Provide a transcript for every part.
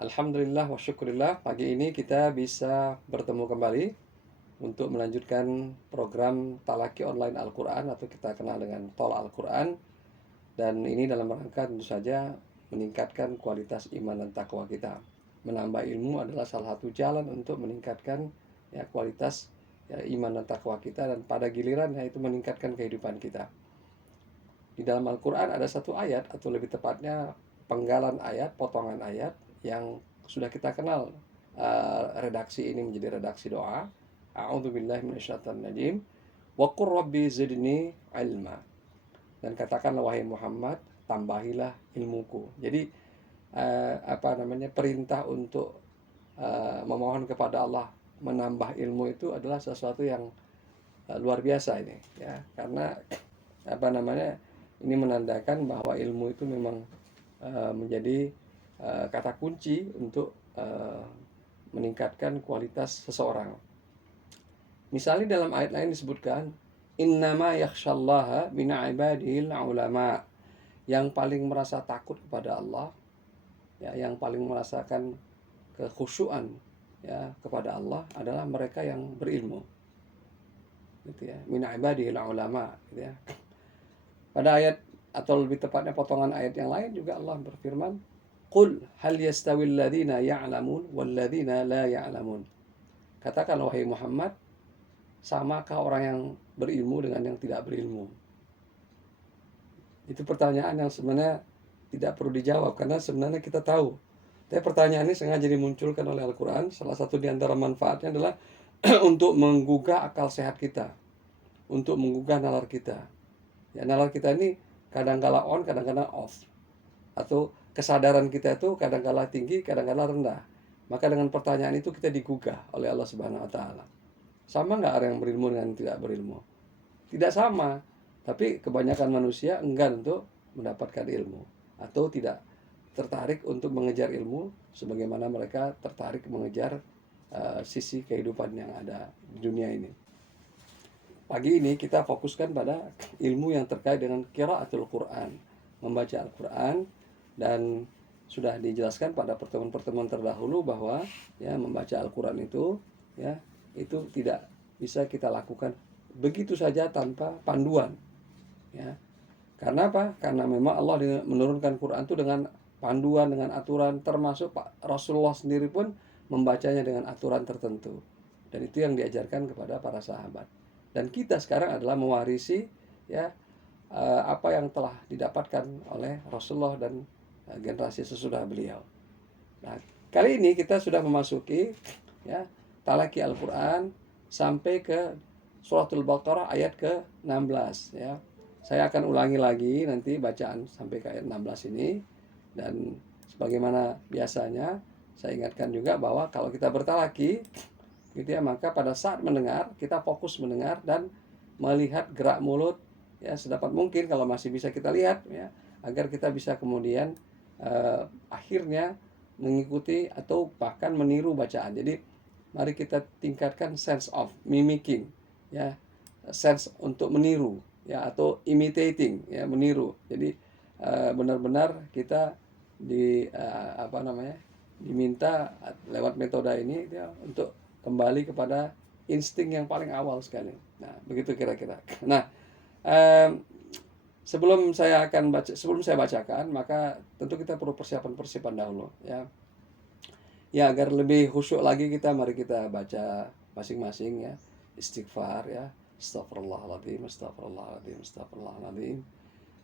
Alhamdulillah wa syukurillah, pagi ini kita bisa bertemu kembali untuk melanjutkan program Talaki Online Al-Quran atau kita kenal dengan Tol Al-Quran. Dan ini dalam rangka tentu saja meningkatkan kualitas iman dan takwa kita. Menambah ilmu adalah salah satu jalan untuk meningkatkan kualitas iman dan takwa kita, dan pada giliran itu meningkatkan kehidupan kita. Di dalam Al-Quran ada satu ayat, atau lebih tepatnya penggalan ayat, potongan ayat yang sudah kita kenal. Redaksi ini menjadi redaksi doa. A'udzubillahi minasyaitonirrajim. Wa qur rabbi zidni ilma. Dan katakanlah wahai Muhammad, tambahilah ilmuku. Jadi perintah untuk memohon kepada Allah menambah ilmu itu adalah sesuatu yang luar biasa ini, ya, karena ini menandakan bahwa ilmu itu memang menjadi kata kunci untuk meningkatkan kualitas seseorang. Misalnya dalam ayat lain disebutkan, innama yakhsyallaha min ibadihil ulama. Yang paling merasa takut kepada Allah, ya, yang paling merasakan kekhusyuan kepada Allah adalah mereka yang berilmu. Gitu ya. Min ibadihil ulama, gitu ya. Pada ayat, atau lebih tepatnya potongan ayat yang lain juga Allah berfirman, qul hal yastawil ladzina ya'lamun wal ladzina la ya'lamun. Katakan wahai Muhammad, samakah orang yang berilmu dengan yang tidak berilmu? Itu pertanyaan yang sebenarnya tidak perlu dijawab, karena sebenarnya kita tahu. Tapi pertanyaan ini sengaja dimunculkan oleh Al-Quran. Salah satu di antara manfaatnya adalah untuk menggugah akal sehat kita, untuk menggugah nalar kita. Ya, nalar kita ini kadang-kala on, kadang-kala off. Atau kesadaran kita itu kadang-kala tinggi, kadang-kala rendah. Maka dengan pertanyaan itu kita digugah oleh Allah Subhanahu wa taala. Sama nggak orang yang berilmu dengan tidak berilmu? Tidak sama. Tapi kebanyakan manusia enggan untuk mendapatkan ilmu, atau tidak tertarik untuk mengejar ilmu sebagaimana mereka tertarik mengejar sisi kehidupan yang ada di dunia ini. Pagi ini kita fokuskan pada ilmu yang terkait dengan qiraatul Quran, membaca Al-Quran. Dan sudah dijelaskan pada pertemuan-pertemuan terdahulu bahwa membaca Al-Quran itu itu tidak bisa kita lakukan begitu saja tanpa panduan, ya. Karena apa? Karena memang Allah menurunkan Quran itu dengan panduan, dengan aturan, termasuk Rasulullah sendiri pun membacanya dengan aturan tertentu. Dan itu yang diajarkan kepada para sahabat. Dan kita sekarang adalah mewarisi apa yang telah didapatkan oleh Rasulullah dan generasi sesudah beliau. Nah, kali ini kita sudah memasuki talaki Al-Quran sampai ke suratul Baqarah ayat ke-16, ya. Saya akan ulangi lagi nanti bacaan sampai ke ayat 16 ini. Dan sebagaimana biasanya saya ingatkan juga bahwa kalau kita bertalaki maka pada saat mendengar kita fokus mendengar dan melihat gerak mulut sedapat mungkin kalau masih bisa kita lihat, agar kita bisa kemudian akhirnya mengikuti atau bahkan meniru bacaan. Jadi mari kita tingkatkan sense of mimicking, sense untuk meniru, atau imitating, meniru. Jadi benar-benar kita diminta lewat metode ini untuk kembali kepada insting yang paling awal sekali. Nah, begitu kira-kira. Nah, sebelum saya bacakan, maka tentu kita perlu persiapan dahulu, ya. Ya, agar lebih khusyuk lagi mari kita baca masing-masing, ya. Istighfar, ya. Astagfirullahaladzim, astagfirullahaladzim, astagfirullahaladzim.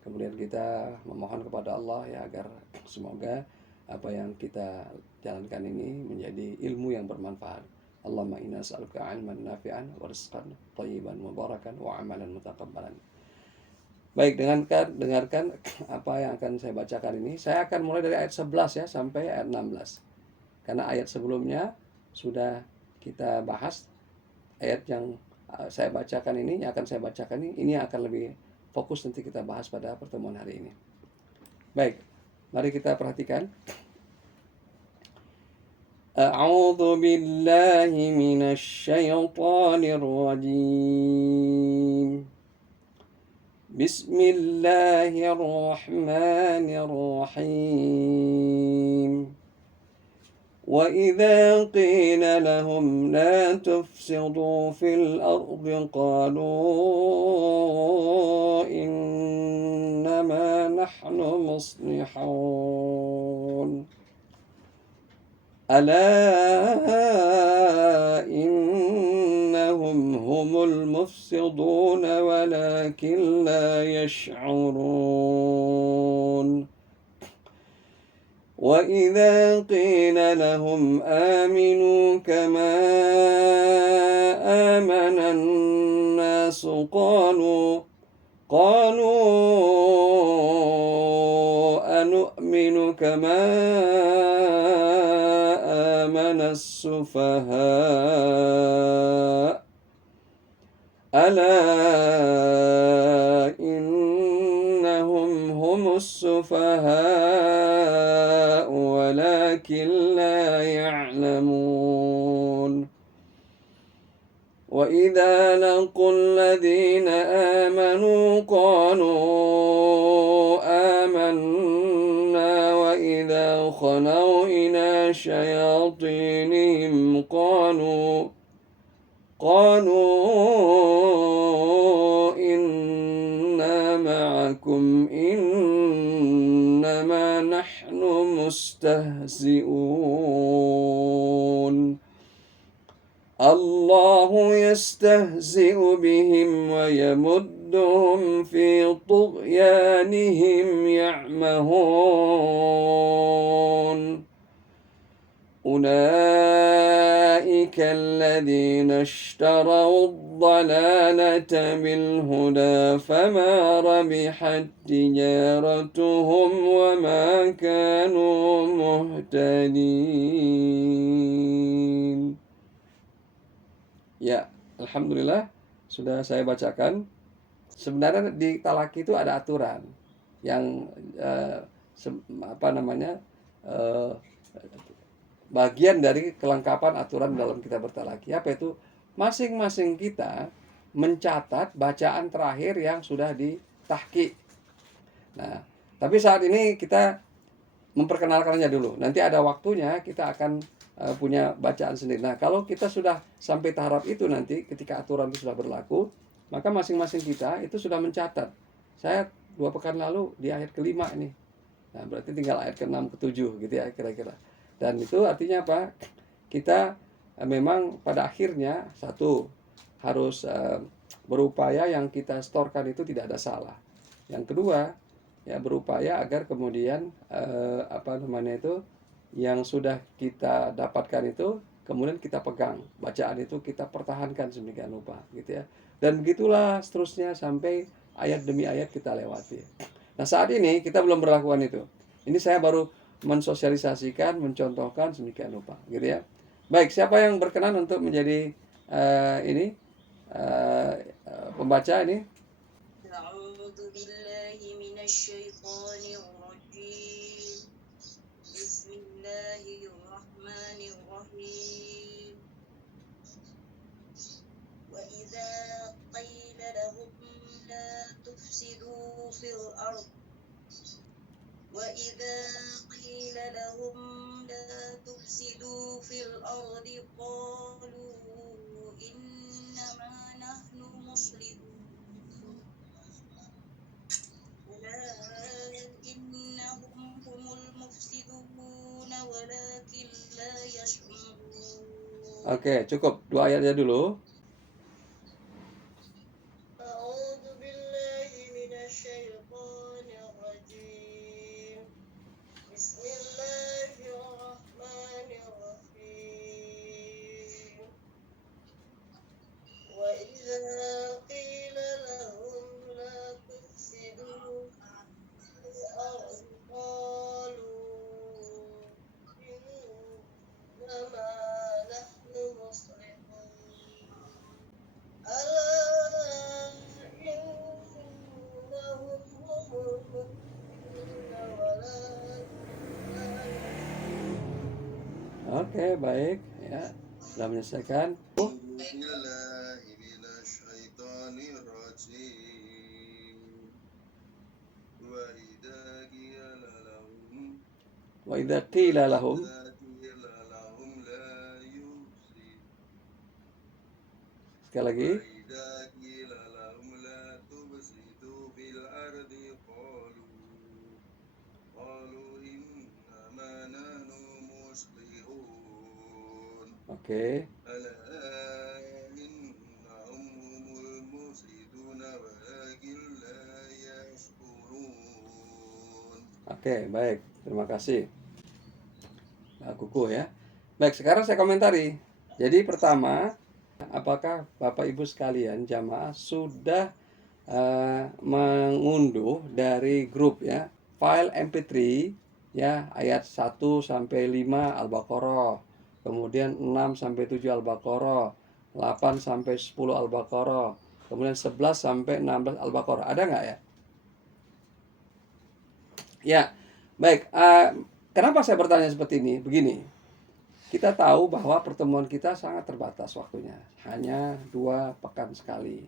Kemudian kita memohon kepada Allah, ya, agar semoga apa yang kita jalankan ini menjadi ilmu yang bermanfaat. Allahumma inna nas'aluka 'ilman nafi'an wa rizqan thayyiban mubarakan wa 'amalan mutaqabbalan. Baik, dengarkan apa yang akan saya bacakan ini. Saya akan mulai dari ayat 11 sampai ayat 16. Karena ayat sebelumnya sudah kita bahas. Ayat yang saya bacakan ini, yang akan saya bacakan ini akan lebih fokus nanti kita bahas pada pertemuan hari ini. Baik, mari kita perhatikan. A'udzu billahi minasy syaithanir rajim. Bismillahirrahmanirrahim. وإذا قيل لهم لا تفسدوا في الأرض قالوا إنما نحن مصلحون ألا إنهم هم المفسدون ولكن لا يشعرون وإذا قيل لهم آمنوا كما آمن الناس قالوا أنؤمن كما آمن السفهاء ألا إنهم هم السفهاء ولكن لا يعلمون وإذا لقوا الذين آمنوا قالوا آمنا وإذا خلوا إلى شياطينهم قالوا إنا معكم إنما نحن مستهزئون الله يستهزئ بهم ويمدهم في طغيانهم يعمهون أولئك الذين اشتروا الضلالة بالهدى فما ربحت تجارتهم وما كانوا مهتدين. Ya, alhamdulillah sudah saya bacakan. Sebenarnya di talaki itu ada aturan yang bagian dari kelengkapan aturan dalam kitab bertalaki. Apa itu? Masing-masing kita mencatat bacaan terakhir yang sudah ditahqiq. Nah, tapi saat ini kita memperkenalkannya dulu. Nanti ada waktunya kita akan punya bacaan sendiri. Nah, kalau kita sudah sampai tahap itu nanti ketika aturan itu sudah berlaku, maka masing-masing kita itu sudah mencatat. Saya 2 pekan lalu di ayat ke-5 ini. Nah, berarti tinggal ayat ke-6 ke-7 gitu ya kira-kira. Dan itu artinya apa? Kita memang pada akhirnya satu harus berupaya yang kita setorkan itu tidak ada salah. Yang kedua, ya berupaya agar kemudian yang sudah kita dapatkan itu kemudian kita pegang, bacaan itu kita pertahankan sedemikian rupa gitu ya. Dan begitulah seterusnya sampai ayat demi ayat kita lewati. Nah, saat ini kita belum berlakukan itu. Ini saya baru mensosialisasikan, mencontohkan sedemikian rupa gitu ya. Baik, siapa yang berkenan untuk menjadi pembaca ini? A'udzu billahi minasyaitonir rajim. Bismillahirrahmanirrahim. Wa idza qila lahum la tufsidu fil ard Wa idza qila lahum la tufsidu fil ardi qalu innama nahnu muslihun إنهم هم المفسدون ولكن لا يشعرون. Oke, cukup 2 ayatnya dulu. أعوذ بالله من الشيطان الرجيم. بسم الله الرحمن الرحيم. وإذا قيل لهم لا تفسدوا في الأرض قالوا إنما نحن مصلحون ألا إنهم هم المفسدون ولكن Oke, baik ya. Sudah menyelesaikan. Wa idza qila lahum Sekali lagi. وإذا قيل لهم لا تفسدوا في الأرض قالوا إنما نحن مصلحون Oke. ألا إنهم هم المفسدون ولكن لا يشعرون. Oke, baik. Terima kasih. Nah, kuku ya. Baik, sekarang saya komentari. Jadi pertama, apakah Bapak Ibu sekalian jamaah sudah mengunduh dari grup ya file MP3 ya ayat 1 sampai 5 Al-Baqarah, kemudian 6 sampai 7 Al-Baqarah, 8 sampai 10 Al-Baqarah, kemudian 11 sampai 16 Al-Baqarah. Ada nggak ya? Ya, baik. Kenapa saya bertanya seperti ini? Begini, kita tahu bahwa pertemuan kita sangat terbatas waktunya, hanya 2 pekan sekali.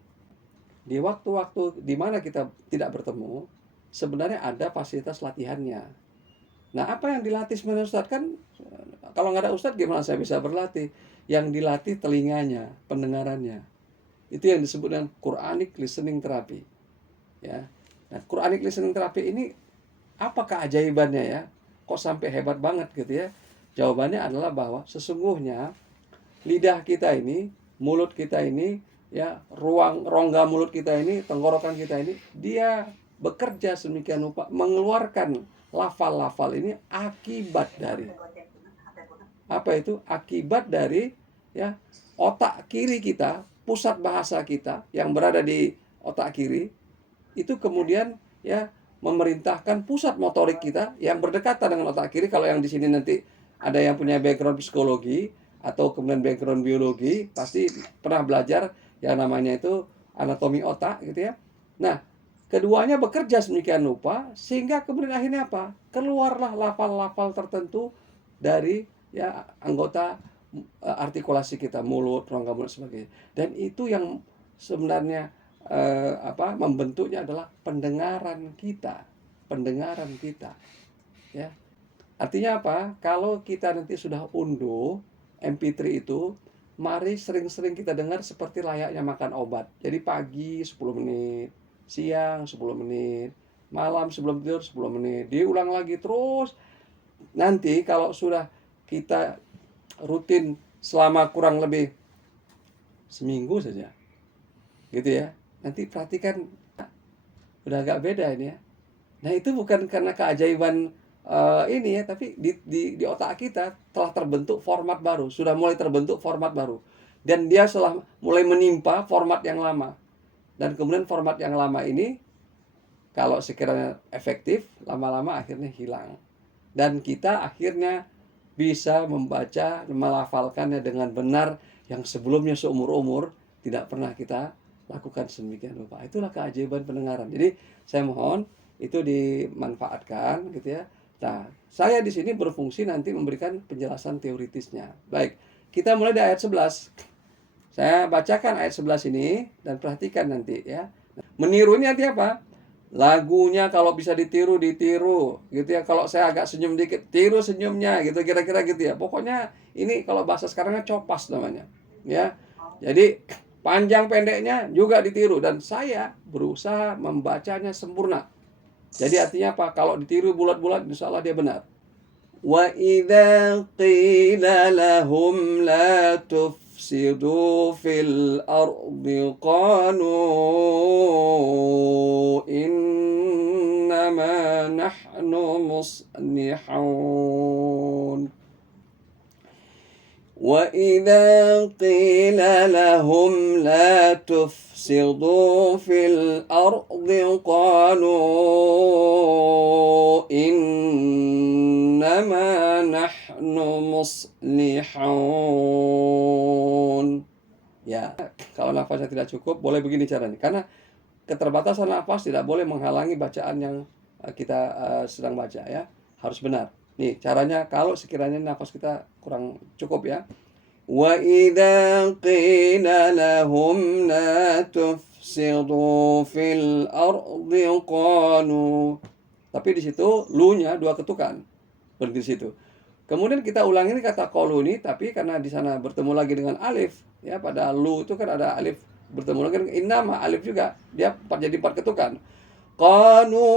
Di waktu-waktu di mana kita tidak bertemu, sebenarnya ada fasilitas latihannya. Nah, apa yang dilatih sebenarnya Ustadz? Kan kalau nggak ada Ustadz gimana saya bisa berlatih? Yang dilatih telinganya, pendengarannya. Itu yang disebut dengan Quranic Listening Therapy. Ya. Nah, Quranic Listening Therapy ini apa keajaibannya ya? Kok sampai hebat banget gitu ya? Jawabannya adalah bahwa sesungguhnya lidah kita ini, mulut kita ini, ya, rongga mulut kita ini, tenggorokan kita ini, dia bekerja sedemikian rupa mengeluarkan lafal-lafal ini akibat dari apa itu? Akibat dari ya otak kiri kita, pusat bahasa kita yang berada di otak kiri itu kemudian ya memerintahkan pusat motorik kita yang berdekatan dengan otak kiri. Kalau yang di sini nanti ada yang punya background psikologi atau kemudian background biologi, pasti pernah belajar yang namanya itu anatomi otak gitu ya. Nah, keduanya bekerja sedemikian rupa sehingga kemudian akhirnya apa? Keluarlah lafal-lafal tertentu dari ya anggota artikulasi kita, mulut, rongga mulut sebagainya. Dan itu yang sebenarnya membentuknya adalah pendengaran kita, ya. Artinya apa? Kalau kita nanti sudah unduh MP3 itu, mari sering-sering kita dengar seperti layaknya makan obat. Jadi pagi 10 menit, siang 10 menit, malam sebelum tidur 10 menit, diulang lagi terus. Nanti kalau sudah kita rutin selama kurang lebih seminggu saja, gitu ya. Nanti perhatikan udah agak beda ini ya. Nah, itu bukan karena keajaiban ini ya, tapi di otak kita telah terbentuk format baru, sudah mulai terbentuk format baru. Dan dia setelah mulai menimpa format yang lama. Dan kemudian format yang lama ini kalau sekiranya efektif, lama-lama akhirnya hilang. Dan kita akhirnya bisa membaca, melafalkannya dengan benar yang sebelumnya seumur-umur tidak pernah kita lakukan sedemikian rupa. Itulah keajaiban pendengaran. Jadi saya mohon itu dimanfaatkan gitu ya. Nah, saya di sini berfungsi nanti memberikan penjelasan teoritisnya. Baik, kita mulai dari ayat 11. Saya bacakan ayat 11 ini dan perhatikan nanti ya. Meniru ini nanti apa? Lagunya kalau bisa ditiru gitu ya. Kalau saya agak senyum dikit, tiru senyumnya gitu, kira-kira gitu ya. Pokoknya ini kalau bahasa sekarangnya copas namanya ya. Jadi panjang pendeknya juga ditiru dan saya berusaha membacanya sempurna. Jadi artinya apa? Kalau ditiru bulat-bulat insya Allah dia benar. Wa idza qila lahum la tufsidu fil ardi qalu innama nahnu muslihun. وَإِذَا قِيلَ لَهُمْ لَا تُفْسِدُوا فِي الْأَرْضِ قَالُوا إِنَّمَا نَحْنُ مُصْلِحُونَ. Ya, kalau nafasnya tidak cukup, boleh begini caranya. Karena keterbatasan nafas tidak boleh menghalangi bacaan yang kita sedang baca ya. Harus benar. Nih, caranya kalau sekiranya nafas kita kurang cukup ya. Wa idza qila lahum la tufsidu fil ardi qalu. Tapi di situ lu-nya 2 ketukan. Berhenti di situ. Kemudian kita ulangi ini kata qalu ini, tapi karena di sana bertemu lagi dengan alif, ya pada lu itu kan ada alif bertemu lagi dengan innama alif juga, dia jadi 4 ketukan. Qalu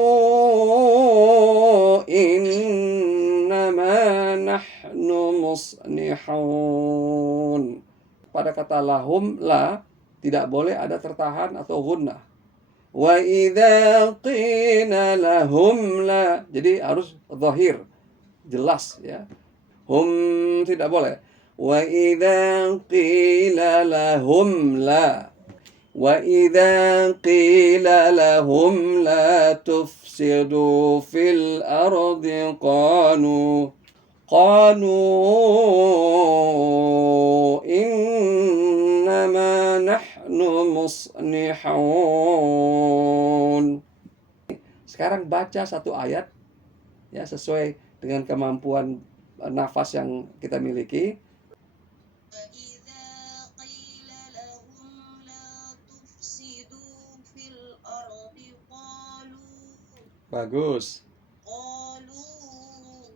innama nahnu muslihun. Pada kata lahum la tidak boleh ada tertahan atau gunnah. Wa idza qila lahum la, jadi harus zahir, jelas ya. Hum tidak boleh. Wa idza qila lahum la. Wa idza qila lahum la tufsidu fil ardi qalu innama nahnu muslihun. Sekarang baca satu ayat ya sesuai dengan kemampuan nafas yang kita miliki. وإذا قيل لهم لا تفسدوا في الأرض Bagus. قالوا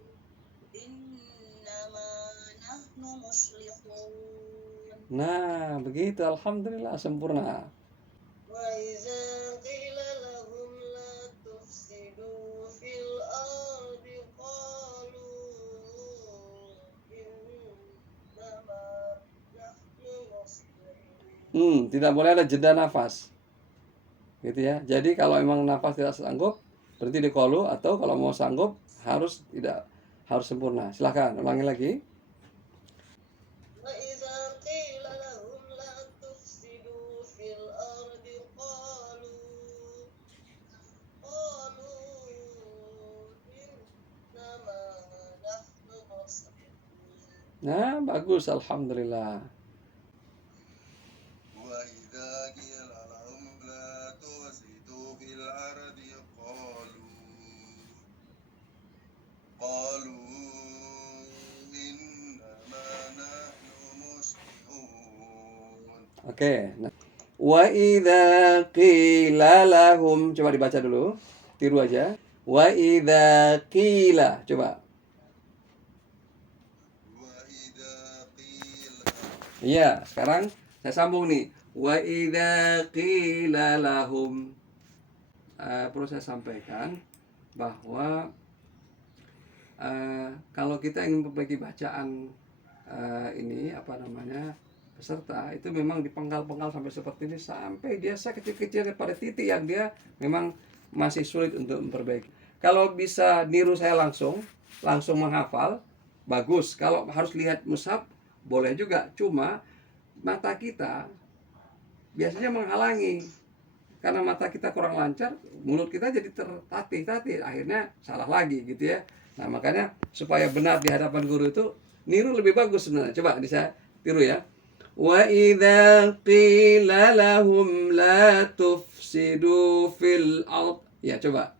إنما نحن مصلحون. Nah, begitu. Alhamdulillah, sempurna. وإذا قيل لهم لا تفسدوا في الأرض قالوا إنما نحن مصلحون. Tidak boleh ada jeda nafas. Gitu ya. Jadi kalau emang nafas tidak sanggup, berarti di qalu, atau kalau mau sanggup harus sempurna. Silahkan ulangi lagi. وإذا قيل لهم لا تفسدوا في الأرض قالوا إنما نحن مصلحون. Nah, bagus. Alhamdulillah. وإذا قيل لهم لا تفسدوا في الأرض قالوا إنما نحن مصلحون. Oke. Nah. Wa idza qila lahum, coba dibaca dulu. Tiru aja. Wa idza qila, coba. وإذا قيل Iya, sekarang saya sambung nih. Wa idza qila lahum. Perlu saya sampaikan bahwa kalau kita ingin memperbaiki bacaan ini peserta itu memang dipenggal-penggal sampai seperti ini, sampai dia sekecil-kecil pada titik yang dia memang masih sulit untuk memperbaiki. Kalau bisa niru saya langsung menghafal, bagus. Kalau harus lihat mushaf, boleh juga. Cuma mata kita biasanya menghalangi. Karena mata kita kurang lancar, mulut kita jadi tertatih-tatih. Akhirnya salah lagi gitu ya. Nah makanya supaya benar di hadapan guru itu, niru lebih bagus sebenarnya. Coba saya tiru ya. Wa idza qila lahum la tufsidu fil ard. Ya coba.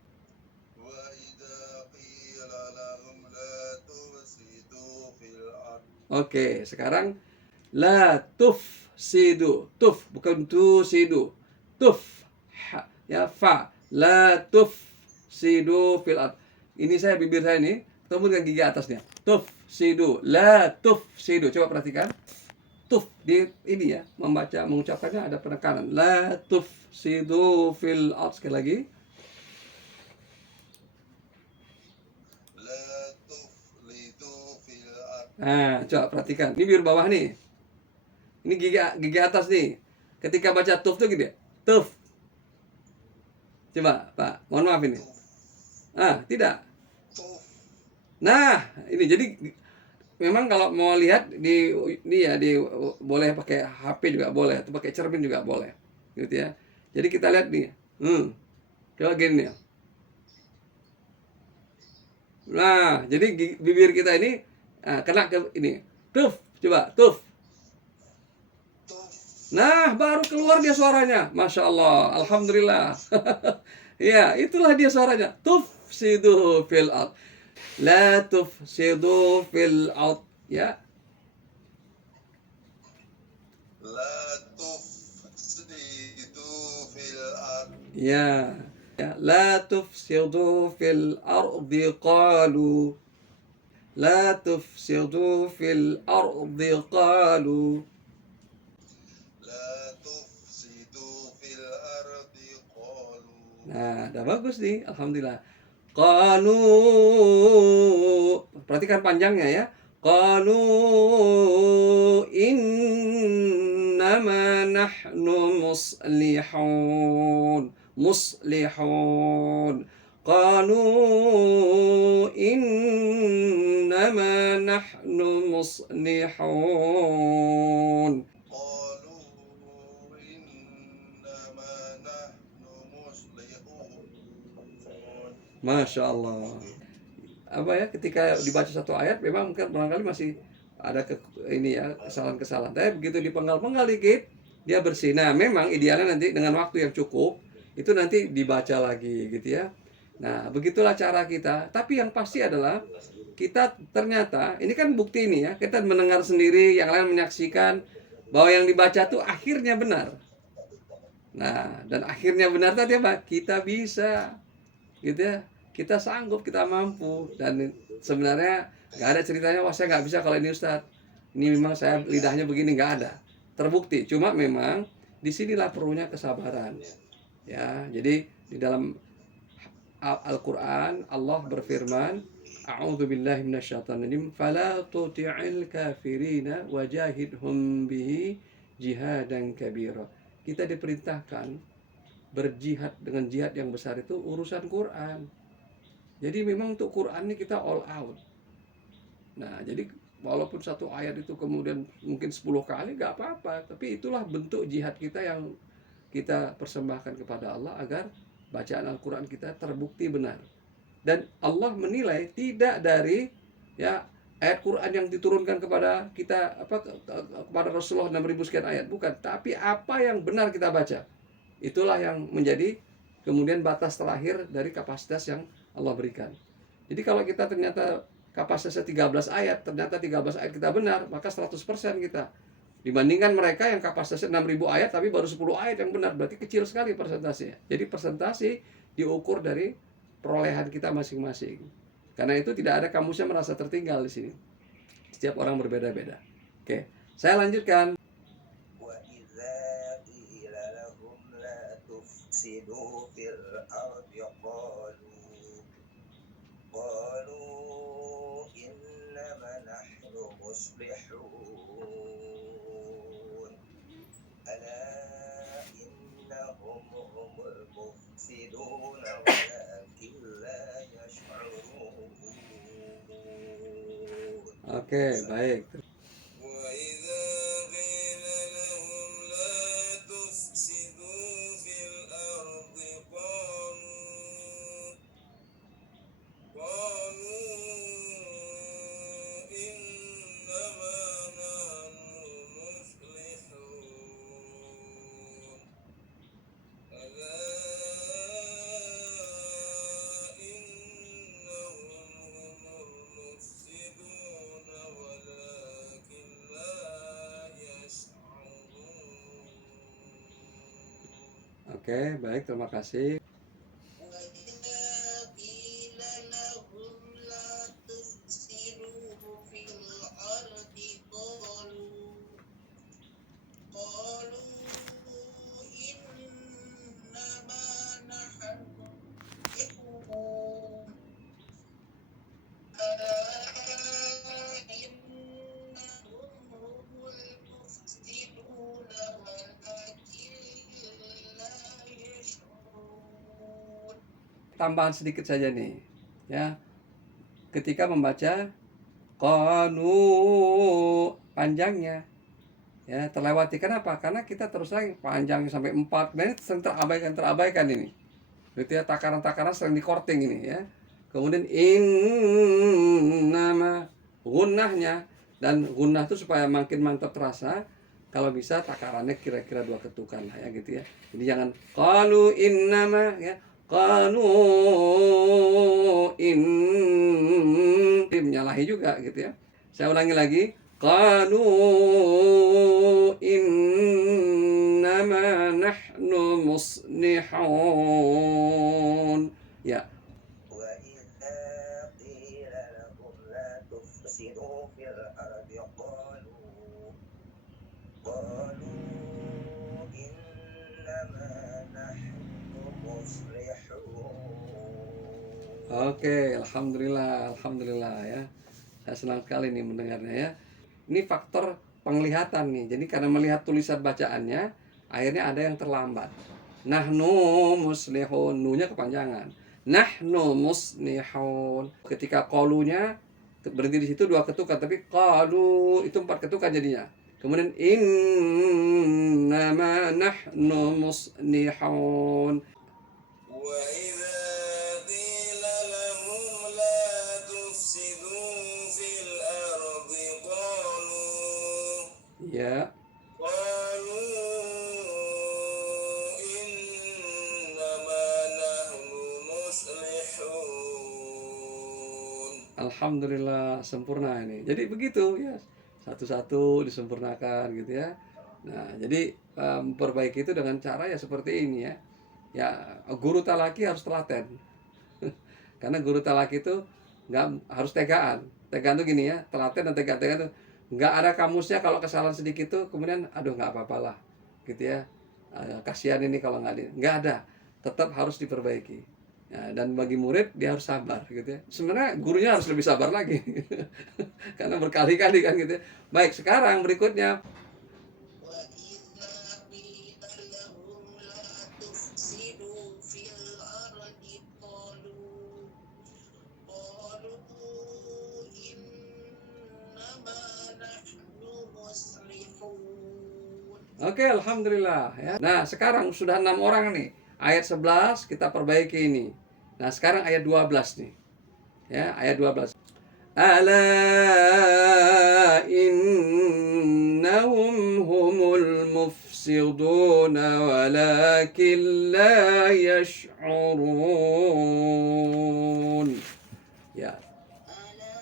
وإذا قيل لهم لا تفسدوا في الأرض Oke, sekarang la tufsidu. Tuf bukan tusidu. Tuf. Ha, ya fa. La tufsidu fil ard. Ini saya bibir saya ini ketemu dengan gigi atasnya. Tufsidu. La tufsidu. Coba perhatikan. Tuf di ini ya, mengucapkannya ada penekanan. La tufsidu fil ard. Sekali lagi. لا تفسدوا في الأرض. Nah, coba perhatikan. Ini bibir bawah nih. Ini gigi atas nih. Ketika baca tuf tuh gitu ya. Tuf. Coba, Pak. Mohon maaf ini. Tidak. تف Nah, ini jadi memang kalau mau lihat boleh pakai HP juga boleh, atau pakai cermin juga boleh. Gitu ya. Jadi kita lihat nih. Coba gini nih. Nah, jadi bibir kita ini kena ke ini. Tuf, coba, tuf. تف Nah, baru keluar dia suaranya. Masya Allah, Alhamdulillah. Ya, itulah dia suaranya. Tufsidu fil ard. La tufsidu fil ard. Ya, لا تفسدوا في الأرض ya. Ya, la tufsidu fil ardi qalu. la tufsidu fil ardi qalu. لا تفسدوا في الأرض قالوا Nah, udah bagus nih, alhamdulillah. Qalu, perhatikan panjangnya ya. Qalu innama nahnu muslihun. Muslihun. Qalu innama nahnu muslihun. قالوا إنما نحن مصلحون. Masya Allah. Apa ya, ketika dibaca satu ayat memang mungkin barangkali masih ada ini ya, kesalahan-kesalahan. Tapi begitu dipenggal-penggal dikit, dia bersih. Nah, memang idealnya nanti dengan waktu yang cukup itu nanti dibaca lagi gitu ya. Nah, begitulah cara kita. Tapi yang pasti adalah kita ternyata ini kan bukti ini ya, kita mendengar sendiri, yang lain menyaksikan bahwa yang dibaca tuh akhirnya benar. Nah, dan akhirnya benar tadi apa? Kita bisa gitu ya, kita sanggup, kita mampu. Dan sebenarnya nggak ada ceritanya wah saya nggak bisa kalau ini Ustadz, ini memang saya lidahnya begini, nggak ada terbukti. Cuma memang disinilah perlunya kesabaran ya. Jadi di dalam Al-Quran Allah berfirman, a'udzubillahi minasyaitonirrajim, fala tuti'il kafirina wajahidhum bihi jihadan kabira. Kita diperintahkan berjihad dengan jihad yang besar, itu urusan Quran. Jadi memang untuk Quran ini kita all out. Nah, jadi walaupun satu ayat itu kemudian mungkin 10 kali gak apa-apa, tapi itulah bentuk jihad kita yang kita persembahkan kepada Allah agar bacaan Al-Quran kita terbukti benar. Dan Allah menilai tidak dari ya ayat Quran yang diturunkan kepada kita kepada Rasulullah 6.000 sekian ayat, bukan, tapi apa yang benar kita baca. Itulah yang menjadi kemudian batas terakhir dari kapasitas yang Allah berikan. Jadi kalau kita ternyata kapasitasnya 13 ayat, ternyata 13 ayat kita benar, maka 100% kita. Dibandingkan mereka yang kapasitasnya 6.000 ayat tapi baru 10 ayat yang benar, berarti kecil sekali persentasenya. Jadi persentase diukur dari perolehan kita masing-masing. Karena itu tidak ada kamusnya merasa tertinggal di sini. Setiap orang berbeda-beda. Oke, saya lanjutkan. وإذا قيل لهم لا تفسدوا في الأرض قالوا إنما نحن مصلحون ألا إنهم هم المفسدون ولكن لا يشعرون. Oke, baik. وإذا قيل لهم لا تفسدوا في الأرض قالوا إنما نحن مصلحون ألا إنهم هم المفسدون ولكن لا يشعرون. Oke, baik, terima kasih. وإذا قيل لهم لا تفسدوا في الأرض قالوا إنما نحن مصلحون ألا إنهم هم المفسدون ولكن لا يشعرون. Tambahan sedikit saja nih ya, ketika membaca qanu panjangnya ya terlewati. Kenapa? Karena kita terus lagi panjang sampai 4, dan ini sering terabaikan ini gitu ya, takaran-takaran sering dikorting ini ya. Kemudian nama gunnahnya, dan gunnah itu supaya makin mantap terasa, kalau bisa takarannya kira-kira 2 ketukan lah ya gitu ya. Jadi jangan qalu innama ya, qalu menyalahi juga gitu ya. Saya ulangi lagi, qalu innama nahnu muslihun ya. وإذا قيل لهم لا Oke, alhamdulillah, alhamdulillah ya. Saya senang sekali nih mendengarnya ya. Ini faktor penglihatan nih. Jadi karena melihat tulisan bacaannya, akhirnya ada yang terlambat. Nahnu muslihun, nunya kepanjangan. Nahnu muslihun. Ketika qalunya berhenti di situ dua ketukan, tapi qalu itu empat ketukan jadinya. Kemudian innama nahnu muslihun. وإذا قيل لهم لا تفسدوا في الأرض Ya, قالوا إنما نحن مصلحون. alhamdulillah sempurna ini. Jadi begitu ya, satu-satu disempurnakan gitu ya. Nah, jadi memperbaiki itu dengan cara ya seperti ini ya. Ya, guru talaki harus telaten. Karena guru talaki itu nggak harus tegaan. Tegaan tuh gini ya, telaten dan tegaan tuh nggak ada kamusnya kalau kesalahan sedikit tuh kemudian aduh nggak apa-apalah gitu ya. Kasihan ini kalau nggak ada, tetap harus diperbaiki. Ya, dan bagi murid dia harus sabar gitu ya. Sebenarnya gurunya harus lebih sabar lagi. Karena berkali-kali kan gitu ya. Baik, sekarang berikutnya وإذا قيل لهم لا تفسدوا في الأرض قالوا إنما نحن مصلحون. Oke, alhamdulillah ya. Nah, sekarang sudah 6 orang nih. Ayat 11 kita perbaiki ini. Nah, sekarang ayat 12 nih. Ya, ayat 12. Ala innahum humul mufsiduna walakin la yash'urun. Ya, ألا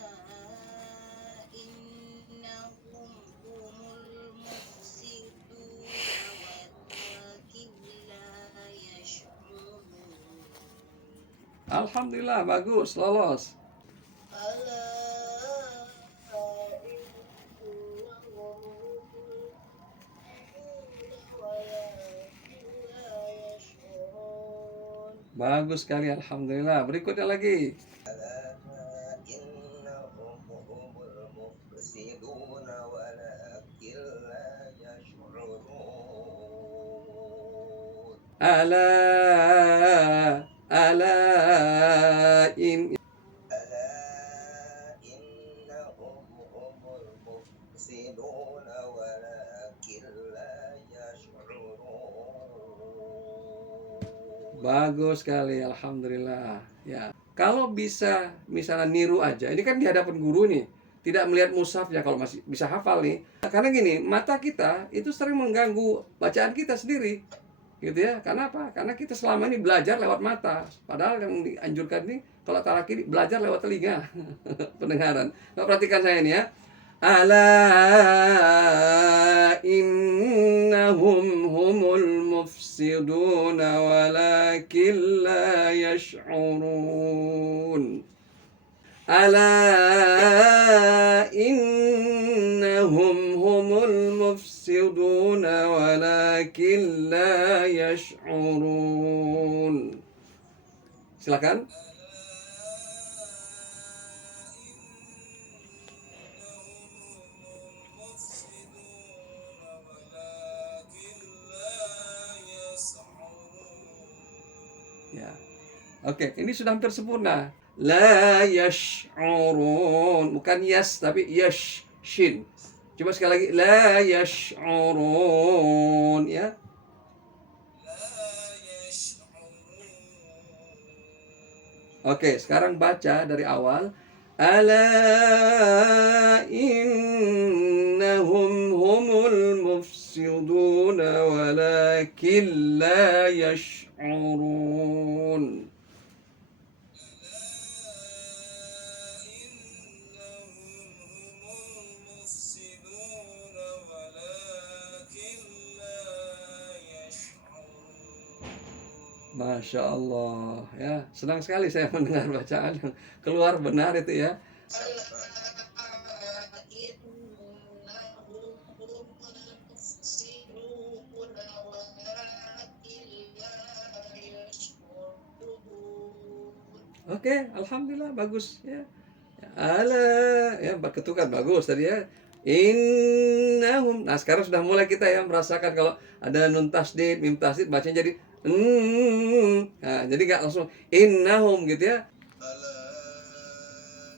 إنهم هم المفسدون ولكن لا يشعرون. alhamdulillah bagus, lolos. ألا إنهم ولكن لا يشعرون. Bagus sekali, alhamdulillah. Berikutnya lagi. ألا إنهم هم المفسدون ولكن لا يشعرون. Ala ala in ألا إنهم هم المفسدون ولكن لا يشعرون. bagus sekali, alhamdulillah. Ya, kalau bisa misalnya niru aja. Ini kan di hadapan guru nih. Tidak melihat mushaf ya kalau masih bisa hafal nih. Karena gini, mata kita itu sering mengganggu bacaan kita sendiri. Gitu ya. Karena apa? Karena kita selama ini belajar lewat mata. Padahal yang dianjurkan ini kalau talaki belajar lewat telinga. Pendengaran. Nah, perhatikan saya ini ya. Ala innahum humul mufsiduna walakin la yash'urun. Ala innahum humul mufsiduna walakin la yash'urun. Silakan. Ya. Oke, ini sudah hampir sempurna. La yash'urun, bukan yas tapi yash shin. Coba sekali lagi, la yash'urun ya. Oke, sekarang baca dari awal. Ala innahum humul mufsiduna walakin la yash'urun. Masya Allah ya, senang sekali saya mendengar bacaan yang keluar benar itu ya. Oke, alhamdulillah bagus ya. Ala ya ketukan bagus tadi ya. Innahum. Nah, sekarang sudah mulai kita ya merasakan kalau ada nun tasdid, mim tasdid bacanya jadi Nah, jadi nggak langsung innahum gitu ya. ألا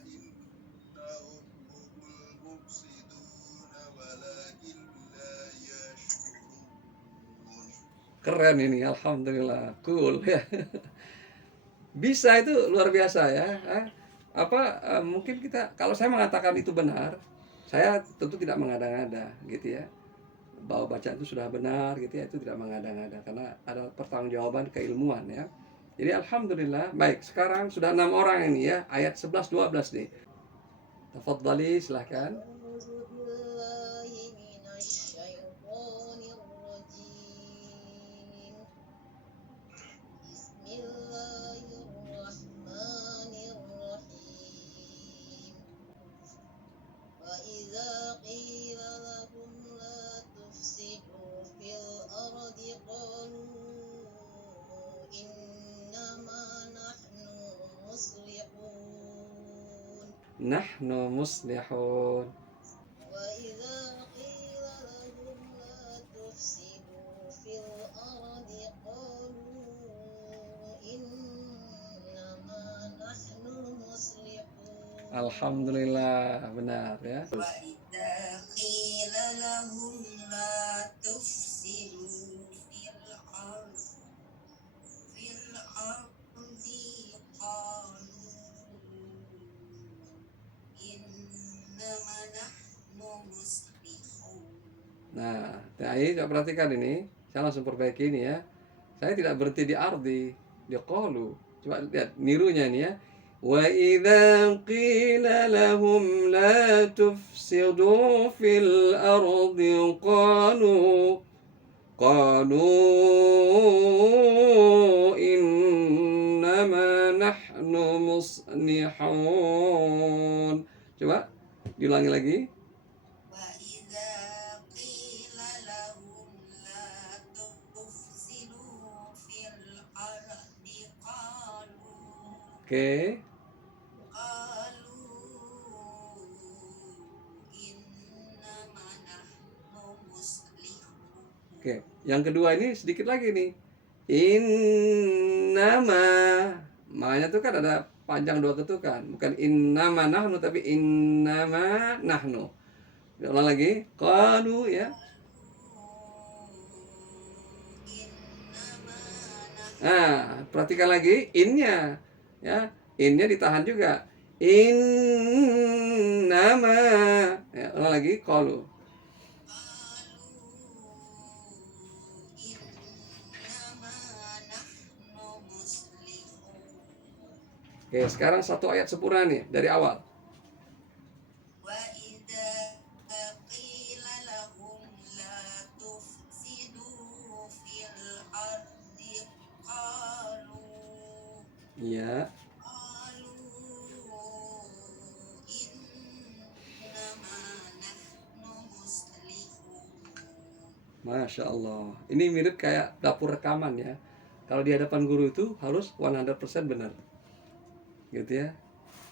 إنهم هم المفسدون ولكن لا يشعرون. Keren ini, alhamdulillah. Cool ya. Bisa itu luar biasa ya. Mungkin kita kalau saya mengatakan itu benar, saya tentu tidak mengada-ngada gitu ya. Bahwa bacaan itu sudah benar gitu ya, itu tidak mengada-ngada karena ada pertanggungjawaban keilmuan ya. Jadi alhamdulillah. Baik, sekarang sudah 6 orang ini ya, ayat 11 12 nih. Tafadhali silahkan. أعوذ بالله من الشيطان الرجيم بسم الله الرحمن الرحيم وإذا قيل لهم لا تفسدوا في الأرض قالوا إنما نحن مصلحون Nahnu muslihun. وإذا قيل لهم لا تفسدوا في الأرض قالوا إنما نحن مصلحون Alhamdulillah, benar ya. وإذا قيل لهم لا تفسدوا في الأرض قالوا إنما نحن مصلحون Nah, coba perhatikan ini. Saya langsung perbaiki ini ya. Saya tidak berhenti di ardi, di qalu. Coba lihat nirunya ini ya. Wa idza qila lahum la tufsidu fil ardi qalu innama nahnu muslihun. Coba diulangi lagi. وإذا قيل لهم لا تفسدوا في الأرض Oke. قالوا إنما نحن مصلحون Oke, yang kedua ini sedikit lagi nih. Innama. Ma-nya tuh kan ada panjang dua ketukan. Bukan innama nahnu tapi innama nahnu. Ulang lagi. Qalu ya. إنما نحن Nah, perhatikan lagi in-nya. Ya, in-nya ditahan juga. Innama. Ya, ulang lagi. Qalu. إنما نحن مصلحون Oke, sekarang satu ayat sempurna nih dari awal. وإذا قيل لهم لا تفسدوا في الأرض Iya. إنما نحن مصلحون Masya Allah. Ini mirip kayak dapur rekaman ya. Kalau di hadapan guru itu harus 100% benar. Gitu ya.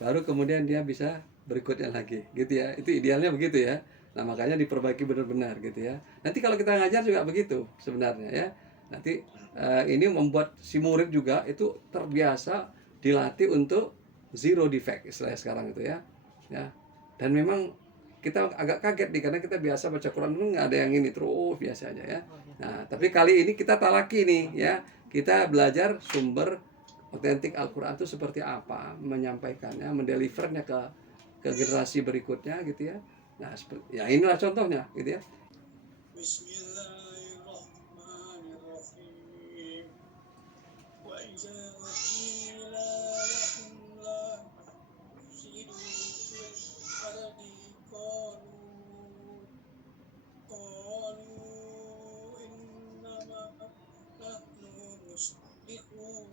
Baru kemudian dia bisa berikutnya lagi. Gitu ya. Itu idealnya begitu ya. Nah, makanya diperbaiki benar-benar gitu ya. Nanti kalau kita ngajar juga begitu sebenarnya ya. Nanti ini membuat si murid juga itu terbiasa dilatih untuk zero defect istilahnya sekarang itu ya. Ya. Dan memang kita agak kaget nih karena kita biasa baca Quran itu nggak ada yang ini terus biasa aja ya. Nah, tapi kali ini kita talaki nih ya. Kita belajar sumber otentik Al-Quran itu seperti apa, menyampaikannya, mendelivernya ke generasi berikutnya gitu ya. Nah, ya inilah contohnya gitu ya. Bismillahirrahmanirrahim. Wa idza qila lahum la tufsidu fil ardi qalu innama nahnu muslihun.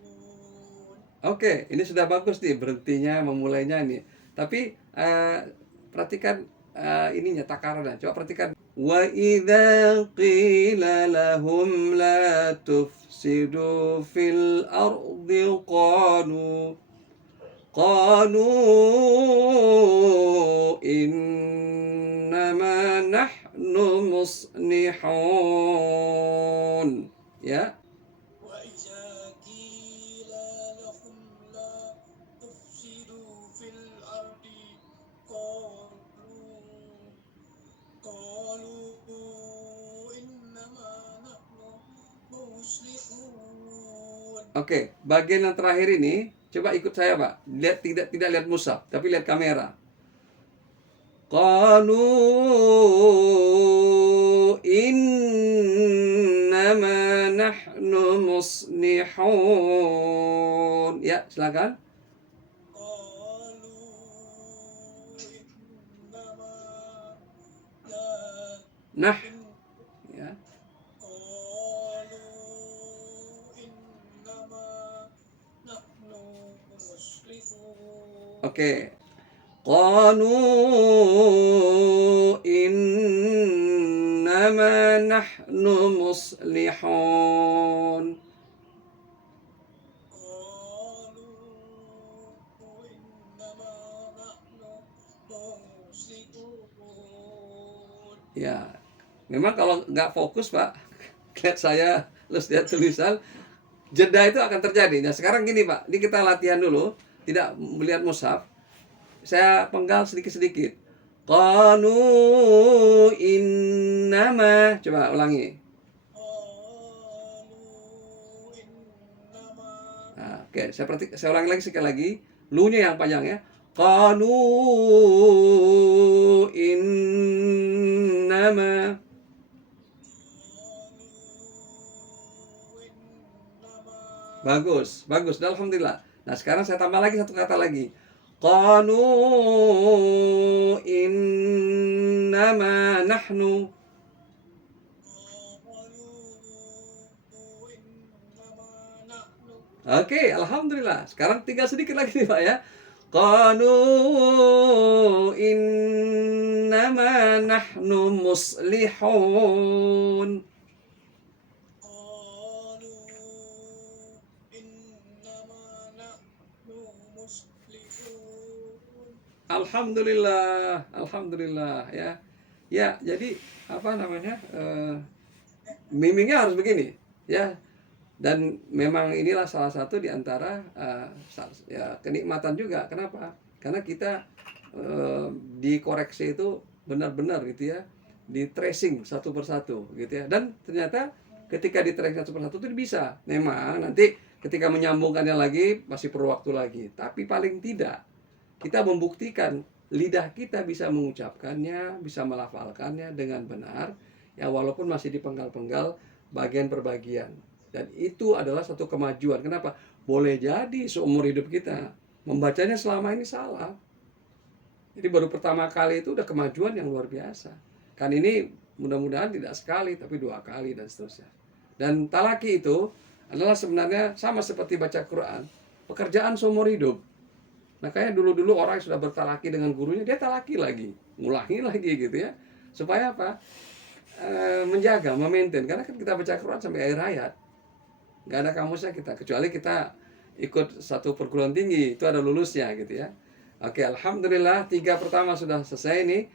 Oke, ini sudah bagus nih berhentinya, memulainya nih. Tapi perhatikan ininya takarannya. Coba perhatikan. Wa idza qila lahum la tufsidu fil ardi qalu. qalu innama nahnu muslihun. Ya. وإذا قيل لهم لا تفسدوا في الأرض قالوا إنما نحن مصلحون. Oke, bagian yang terakhir ini coba ikut saya, Pak. Lihat, tidak lihat mushaf, tapi lihat kamera. Qalu innama nahnu muslihun. Ya, silakan. قالوا إنما لا Nah, ya. قالوا إنما نحن مصلحون. Oke. Qalu innama nahnu muslihun. قالوا إنما نحن مصلحون. Ya, memang kalau nggak fokus, Pak, lihat saya, terus lihat tulisan, jeda itu akan terjadi. Nah, sekarang gini, Pak, ini kita latihan dulu, tidak melihat mushaf. Saya penggal sedikit-sedikit. Qalu innama, coba ulangi. قالوا إنما Nah, oke, saya ulangi lagi sekali lagi. Lu-nya yang panjang ya. Qalu innama. Bagus, bagus. Alhamdulillah. Nah, sekarang saya tambah lagi satu kata lagi. Qalu innama nahnu. Oke, alhamdulillah. Sekarang tinggal sedikit lagi nih, Pak ya. Qalu innama nahnu muslihun. Alhamdulillah, alhamdulillah ya. Ya, jadi apa namanya? Mimingnya harus begini, ya. Dan memang inilah salah satu di antara ya, kenikmatan juga. Kenapa? Karena kita dikoreksi itu benar-benar gitu ya, di tracing satu persatu gitu ya. Dan ternyata ketika di tracing satu persatu itu bisa. Memang nanti ketika menyambungkannya lagi masih perlu waktu lagi. Tapi paling tidak kita membuktikan lidah kita bisa mengucapkannya, bisa melafalkannya dengan benar, ya walaupun masih dipenggal-penggal bagian per bagian. Dan itu adalah satu kemajuan. Kenapa? Boleh jadi seumur hidup kita membacanya selama ini salah. Jadi baru pertama kali itu udah kemajuan yang luar biasa. Kan ini mudah-mudahan tidak sekali, tapi 2 kali dan seterusnya. Dan talaki itu adalah sebenarnya sama seperti baca Quran, pekerjaan seumur hidup. Nah, kayak dulu-dulu orang yang sudah bertalaki dengan gurunya, dia talaki lagi, ngulangi lagi gitu ya. Supaya apa? Menjaga, memaintain. Karena kan kita baca Quran sampai akhir hayat. Nggak ada kamusnya kita, kecuali kita ikut satu perguruan tinggi, itu ada lulusnya gitu ya. Oke, alhamdulillah 3 pertama sudah selesai nih.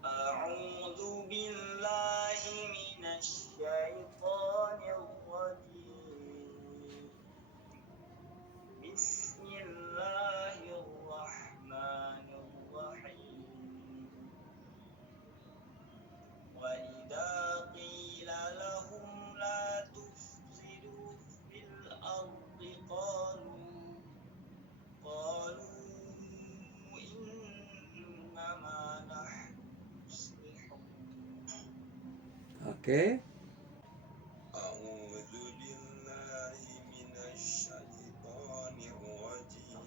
أعوذ بالله من الشيطان الرجيم. بسم الله الرحمن الرحيم. وإذا قيل لهم لا تفسدوا في الأرض قالوا إنما نحن مصلحون. Oke. A'udzu billahi minasyaitonir rajim.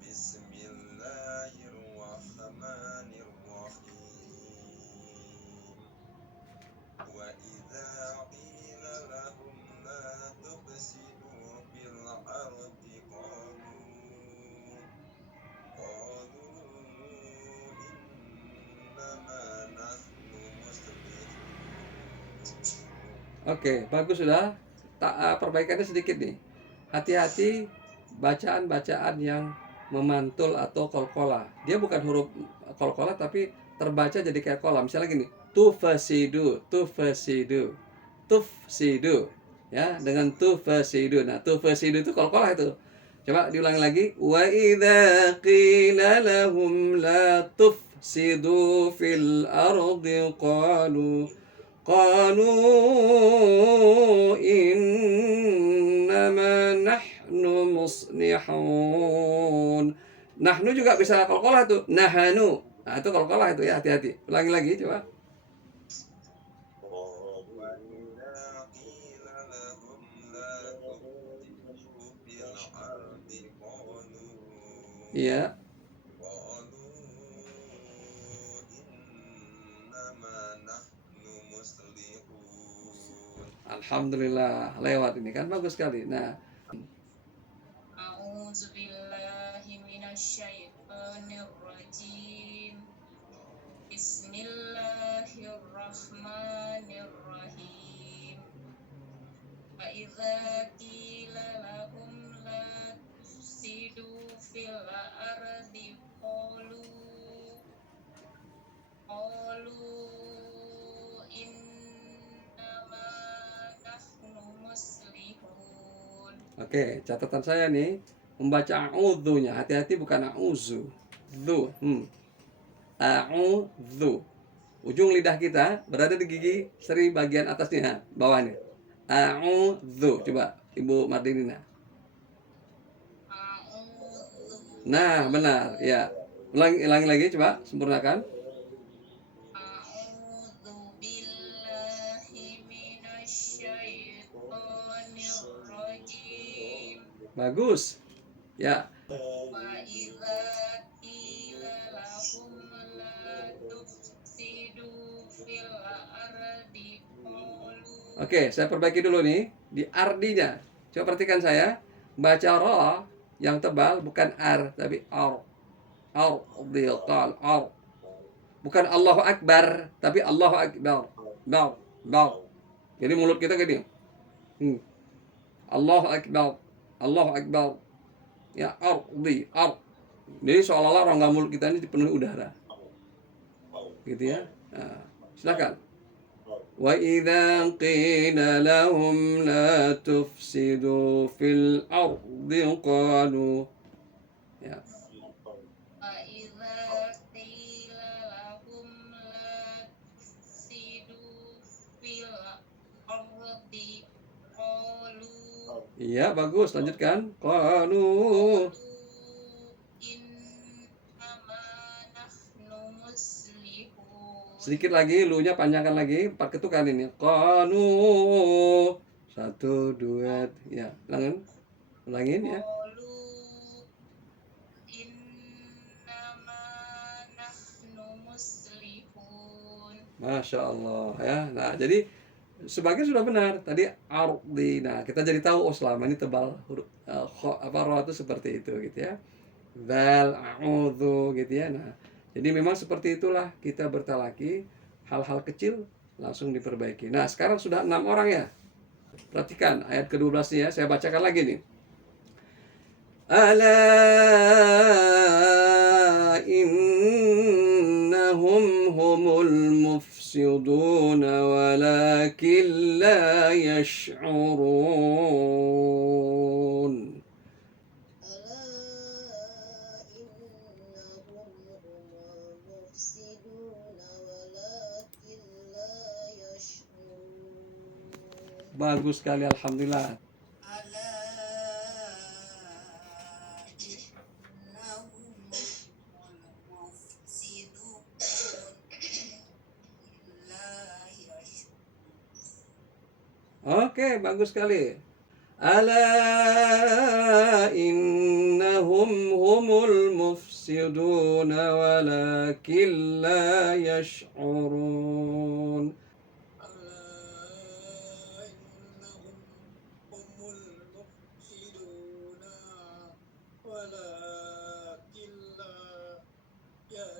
Bismillahirrahmanirrahim. Wa idza qila lahum la tufsidu fil ardi qalu innama nahnu muslihun. Oke, bagus sudah. perbaikannya sedikit nih. Hati-hati bacaan-bacaan yang memantul atau kolkolah. Dia bukan huruf kolkolah tapi terbaca jadi kayak kolam. Misalnya gini, tufasidu, tufasidu, tufsidu. Ya, dengan tufasidu. Nah, tufasidu itu kolkolah itu. Coba diulangi lagi. Wa idza qila lahum la tufsidu fil ardi qalu innama nahnu muslihun. Nahnu juga bisa qalqalah tuh. Nahanu. Nah, itu qalqalah itu ya, hati-hati. Ulangi lagi coba. وإذا قيل لهم لا تفسدوا في الأرض Iya. قالوا إنما نحن مصلحون. Alhamdulillah, lewat ini kan bagus sekali. Nah, A'udzu billahi minasyaitonir rajim. Bismillahirrahmanirrahim. Wa idza qila lahum la tufsidu fil ardi qalu innama nahnu muslihun. oke, catatan saya nih membaca a'udzunya. Hati-hati bukan a'udzu. Dzu. A'udzu. Ujung lidah kita berada di gigi seri bagian atasnya, bawahnya. A'udzu. Coba Ibu Mardinina. A'udzu Nah, benar. Ya. Ulangi lagi coba, sempurnakan. A'udzu billahi minasyaitonir rajim. Bagus. Ya. Wa idza qila lahum la tufsidu fil ardi qalu. Oke, saya perbaiki dulu nih di ardinya. Coba perhatikan saya. Baca ra yang tebal bukan ar tapi ar. Ar, qal ar. Bukan Allahu Akbar, tapi Allahu Akbar. Bar. Jadi mulut kita gini. Allahu Akbar. Allahu Akbar. Ya, ardi, ar. Jadi seolah-olah rongga mulut kita ini dipenuhi udara. Gitu ya. Nah, silakan. Wa idza qila lahum la tufsidu fil ardi qalu. Ya. Wa idza qila lahum la tufsidu fil ardi qalu Iya, bagus. Lanjutkan. Qalu. innama nahnu muslihun. Sedikit lagi, lu-nya panjangkan lagi. 4 ketukan ini. Qalu. 1, 2, ya. Ulangin ya. Qalu innama nahnu muslihun. Masya Allah ya. Nah, jadi sebagian sudah benar. Tadi ardi. Nah, kita jadi tahu selama ini tebal huruf ra itu seperti itu gitu ya. Dzal, a'udzu gitu ya. Nah, jadi memang seperti itulah kita bertalaki, hal-hal kecil langsung diperbaiki. Nah, sekarang sudah 6 orang ya. Perhatikan ayat ke-12 ya, saya bacakan lagi nih. Ala innahum humul mufsidun walakin la yash'urun. Ala innahum humul mufsiduna walakin la yash'urun. Bagus sekali, alhamdulillah. Ala innahum humul mufsidun la yash'urun. Oke, bagus sekali. Ala innahum humul mufsidun walakin la yash'urun. ألا إنهم هم المفسدون ولكن لا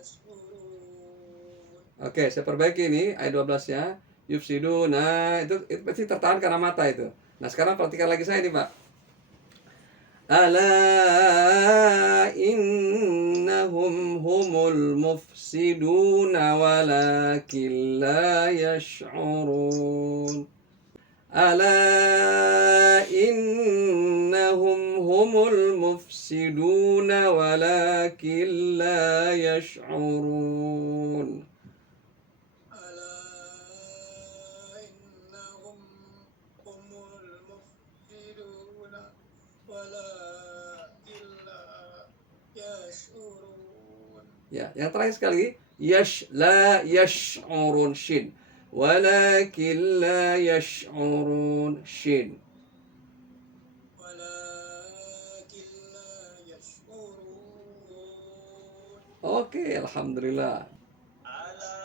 يشعرون. Oke, saya perbaiki ini ayat 12 ya. Yufsiduna itu pasti tertahan karena mata itu. Nah, sekarang perhatikan lagi saya nih, Pak. Ala innahum humul mufsiduna walakin la yash'urun. Ala innahum humul mufsiduna walakin la yash'urun. ألا إنهم هم المفسدون ولكن لا يشعرون. Ya, yang terakhir sekali, la yash'urun shin. Walakin la yash'urun shin. ولكن لا يشعرون. Oke, alhamdulillah. ألا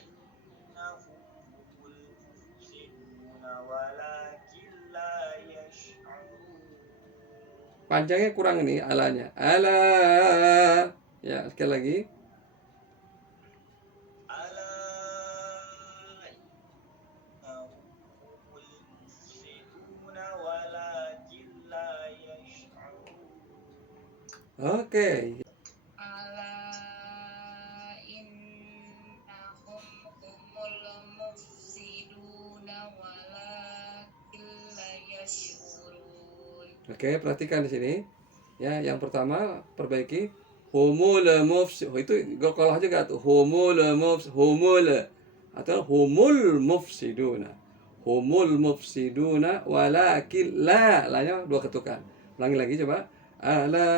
إنهم هم المفسدون ولكن لا يشعرون. Panjangnya kurang ini alanya. Ala. Ya, sekali lagi. ألا إنهم هم المفسدون ولكن لا يشعرون. Oke. Ala innahum humul mufsiduna walakin la yash'urun. Oke, perhatikan di sini. Ya, yang pertama perbaiki humul itu gokolah juga tuh. Humul atau humul mufsiduna. Humul mufsiduna walakin la-nya dua ketukan. Ulangi lagi coba. Ala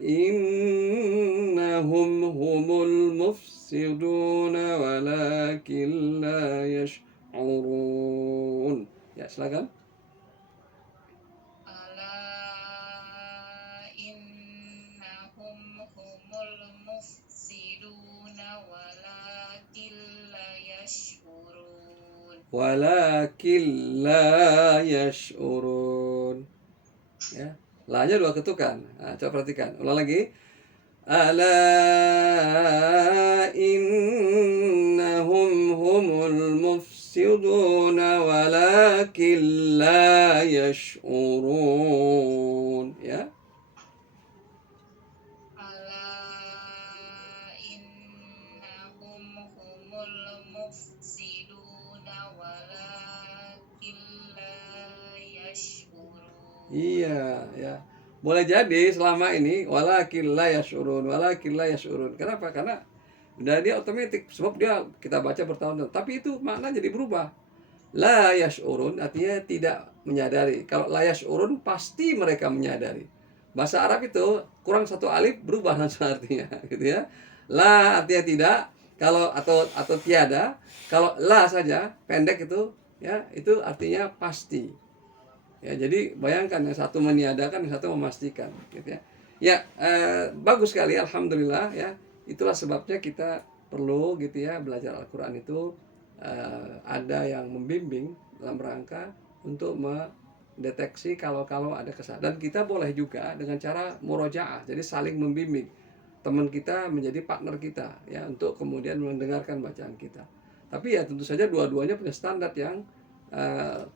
innahum humul mufsiduna walakin la yash'urun. Ya, silakan. Ala innahum humul mufsiduna walakin la yash'urun. Walakin la yash'urun. Ya, la-nya dua ketukan. Nah, coba perhatikan. Ulang lagi. Ala innahum humul mufsiduna walakin la yash'urun. Ya. Ala innahum humul mufsiduna walakin la yash'urun. Iya, ya. Boleh jadi selama ini walakin la yash'urun. Kenapa? Karena udah dia otomatis sebab dia kita baca bertahun-tahun. Tapi itu makna jadi berubah. La yash'urun artinya tidak menyadari. Kalau la yash'urun pasti mereka menyadari. Bahasa Arab itu kurang satu alif berubah langsung artinya, gitu ya. La artinya tidak, kalau atau tiada. Kalau la saja pendek itu, ya itu artinya pasti. Ya, jadi bayangkan yang satu meniadakan, yang satu memastikan, gitu ya. Ya, bagus sekali, alhamdulillah ya. Itulah sebabnya kita perlu gitu ya belajar Al-Qur'an itu ada yang membimbing dalam rangka untuk mendeteksi kalau ada kesalahan. Dan kita boleh juga dengan cara murojaah, jadi saling membimbing. Teman kita menjadi partner kita ya untuk kemudian mendengarkan bacaan kita. Tapi ya tentu saja dua-duanya punya standar yang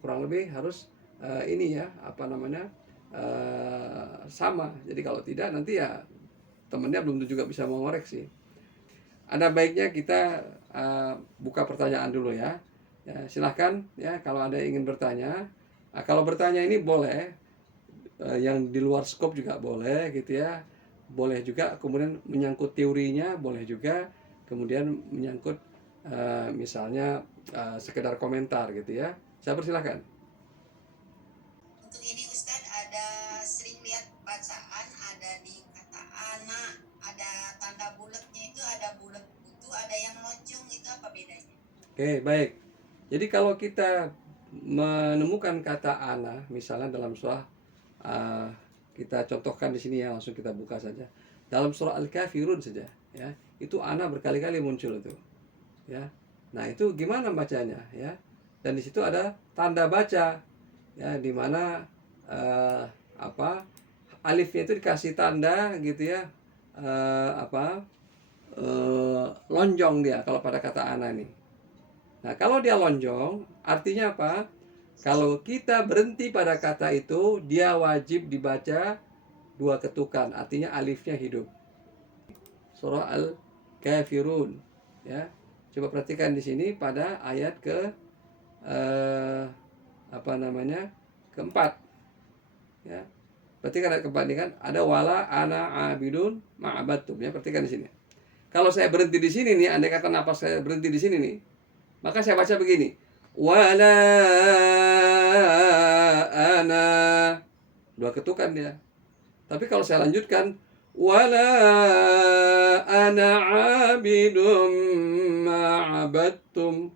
kurang lebih harus sama. Jadi kalau tidak nanti ya temennya belum tentu juga bisa mengoreksi. Ada baiknya kita buka pertanyaan dulu ya. Ya, silahkan ya kalau ada yang ingin bertanya. Kalau bertanya ini boleh yang di luar skop juga boleh gitu ya. Boleh juga kemudian menyangkut teorinya, boleh juga kemudian menyangkut misalnya sekedar komentar gitu ya. Saya persilahkan. Untuk ini Ustadz ada sering lihat bacaan ada di kata anak, ada tanda bulatnya itu ada bulat kutu, ada yang loncung, itu apa bedanya? Oke, baik. Jadi kalau kita menemukan kata ana, misalnya dalam surah kita contohkan di sini ya, langsung kita buka saja. Dalam surah Al-Kafirun saja, ya. Itu ana berkali-kali muncul itu. Ya. Nah, itu gimana bacanya, ya? Dan di situ ada tanda baca, ya, di mana alifnya itu dikasih tanda gitu ya, lonjong dia kalau pada kata ana nih. Nah, kalau dia lonjong, artinya apa? Kalau kita berhenti pada kata itu, dia wajib dibaca 2 ketukan, artinya alifnya hidup. Surah Al-Kafirun, ya. Coba perhatikan di sini pada ayat ke keempat, ya. Perhatikan ayat keempat ini kan ada wala ana abidun ma'abattum, ya. Perhatikan di sini. Kalau saya berhenti di sini nih, andai kata napas saya berhenti di sini nih, maka saya baca begini. Wala ana, 2 ketukan dia. Tapi kalau saya lanjutkan wala ana abidum ma'abattum.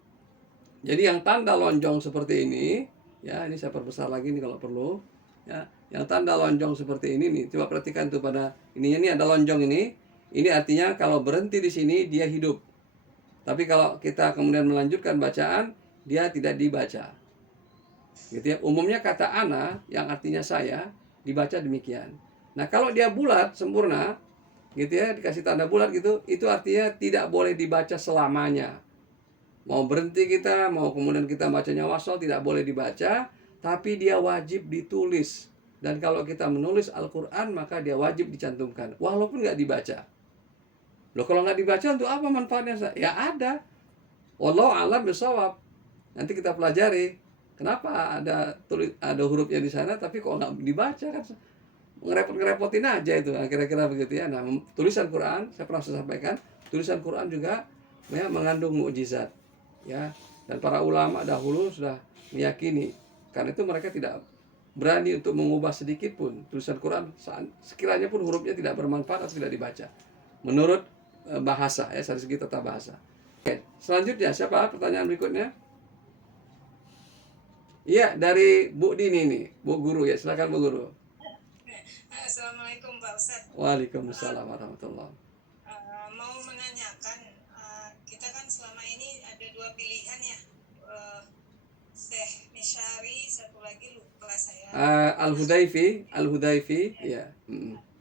Jadi yang tanda lonjong seperti ini, ya, ini saya perbesar lagi nih kalau perlu, ya. Yang tanda lonjong seperti ini nih, coba perhatikan tuh pada ininya, ini ada lonjong ini. Ini artinya kalau berhenti di sini dia hidup. Tapi kalau kita kemudian melanjutkan bacaan, dia tidak dibaca. Gitu ya. Umumnya kata ana yang artinya saya dibaca demikian. Nah, kalau dia bulat sempurna, gitu ya, dikasih tanda bulat gitu, itu artinya tidak boleh dibaca selamanya. Mau berhenti kita, mau kemudian kita bacanya wasal, tidak boleh dibaca, tapi dia wajib ditulis. Dan kalau kita menulis Al-Quran, maka dia wajib dicantumkan, walaupun nggak dibaca. Loh, kalau nggak dibaca untuk apa manfaatnya? Ya ada. Wallahu a'lam bishawab. Nanti kita pelajari kenapa ada hurufnya di sana, tapi kok nggak dibaca, kan ngerepot-ngerepotin aja itu, kira-kira begitu ya. Nah, tulisan Quran, saya pernah sampaikan, tulisan Quran juga ya, mengandung mukjizat, ya. Dan para ulama dahulu sudah meyakini, karena itu mereka tidak berani untuk mengubah sedikit pun tulisan Quran, sekiranya pun hurufnya tidak bermanfaat atau tidak dibaca, menurut bahasa, ya, dari segi tata bahasa. Oke, selanjutnya siapa pertanyaan berikutnya? Iya, dari Bu Dini nih, Bu Guru, ya, silakan Bu Guru. Assalamualaikum Pak Ustadz. Waalaikumsalam warahmatullahi. Mau menanyakan, kita kan selama ini ada 2 pilihan ya, Syekh Misyari, satu lagi lupa saya. Al-Hudayfi, ya.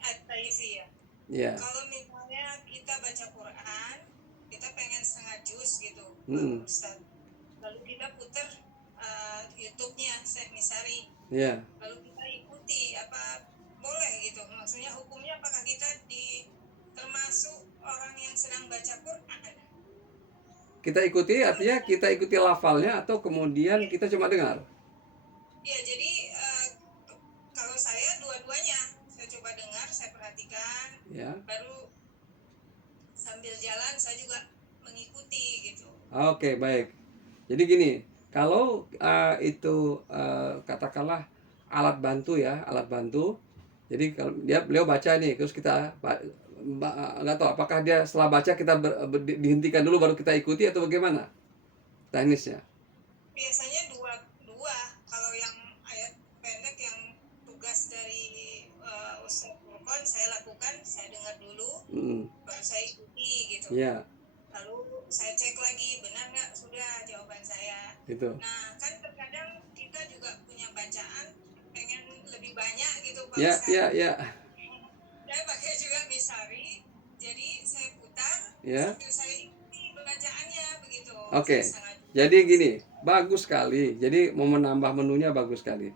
At-Taifi ya. Ya. Kalau misalnya kita baca Quran, kita pengen setengah juz gitu, Mm. Ustaz. Lalu kita putar YouTube-nya Syekh Misyari. Ya. Lalu kita ikuti, apa boleh gitu? Maksudnya hukumnya apakah kita termasuk orang yang sedang baca Quran? Kita ikuti, artinya kita ikuti lafalnya atau kemudian kita cuma dengar? Ya, jadi kalau saya dua-duanya, saya coba dengar, saya perhatikan, Ya. baru sambil jalan saya juga mengikuti gitu. Oke, baik. Jadi gini, kalau itu katakanlah alat bantu, ya, alat bantu. Jadi kalau beliau baca nih, terus kita nggak tahu apakah dia setelah baca kita dihentikan dulu baru kita ikuti atau bagaimana teknisnya? Biasanya dua. Kalau yang ayat pendek yang tugas dari Ustaz Furqan saya lakukan, saya dengar dulu, baru saya ikuti gitu. Ya. Lalu saya cek lagi benar nggak sudah jawaban saya. Gitu. Nah, kan terkadang kita juga punya bacaan pengen lebih banyak gitu Pak Ya, Ustaz. ya. Saya pakai juga Misyari, jadi saya putar, Ya. sambil saya ikuti bacaannya begitu. Oke. Jadi gini, bagus sekali. Jadi mau menambah menunya bagus sekali.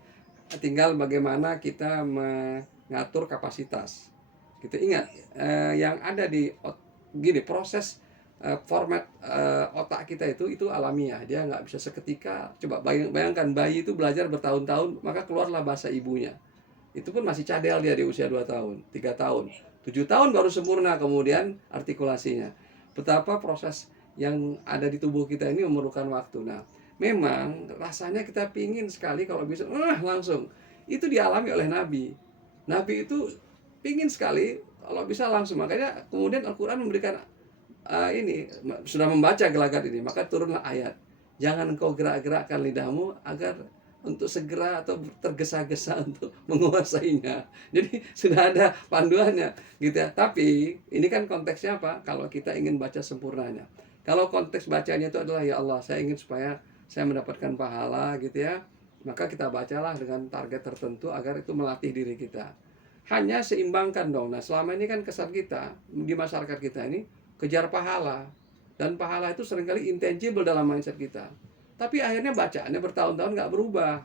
Tinggal bagaimana kita mengatur kapasitas. Kita ingat yang ada di gini, proses format otak kita itu alamiah. Dia nggak bisa seketika. Coba bayangkan bayi itu belajar bertahun-tahun, maka keluarlah bahasa ibunya. Itu pun masih cadel dia di usia 2 tahun, 3 tahun, 7 tahun baru sempurna kemudian artikulasinya. Betapa proses yang ada di tubuh kita ini memerlukan waktu. Nah, memang rasanya kita pingin sekali kalau bisa langsung. Itu dialami oleh Nabi. Nabi itu pingin sekali kalau bisa langsung. Makanya kemudian Al-Quran memberikan ini, sudah membaca gelagat ini, maka turunlah ayat. Jangan engkau gerak-gerakkan lidahmu agar untuk segera atau tergesa-gesa untuk menguasainya. Jadi sudah ada panduannya gitu ya. Tapi ini kan konteksnya apa? Kalau kita ingin baca sempurnanya. Kalau konteks bacanya itu adalah ya Allah, saya ingin supaya saya mendapatkan pahala gitu ya. Maka kita bacalah dengan target tertentu agar itu melatih diri kita. Hanya seimbangkan dong. Nah, selama ini kan kesan kita di masyarakat kita ini kejar pahala. Dan pahala itu seringkali intangible dalam mindset kita. Tapi akhirnya bacaannya bertahun-tahun nggak berubah.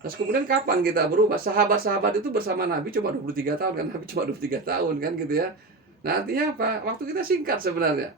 Terus kemudian kapan kita berubah? Sahabat-sahabat itu bersama Nabi cuma 23 tahun kan, Nabi cuma 23 tahun kan gitu ya. Nah artinya apa? Waktu kita singkat sebenarnya.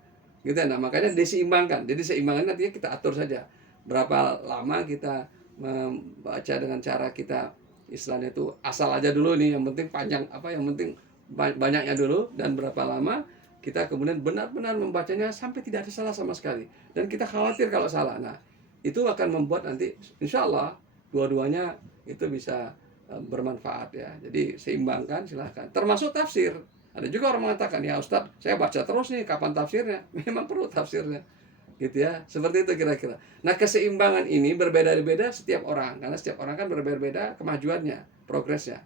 Gitu ya. Nah makanya diseimbangkan. Jadi seimbangkan nantinya kita atur saja. Berapa lama kita membaca dengan cara kita istilahnya itu asal aja dulu nih, yang penting panjang yang penting banyaknya dulu, dan berapa lama kita kemudian benar-benar membacanya sampai tidak ada salah sama sekali. Dan kita khawatir kalau salah. Nah itu akan membuat nanti insya Allah dua-duanya itu bisa bermanfaat ya. Jadi seimbangkan silahkan. Termasuk tafsir. Ada juga orang mengatakan, ya Ustadz saya baca terus nih, kapan tafsirnya? Memang perlu tafsirnya. Gitu ya. Seperti itu kira-kira. Nah keseimbangan ini berbeda-beda setiap orang. Karena setiap orang kan berbeda-beda kemajuannya, progresnya.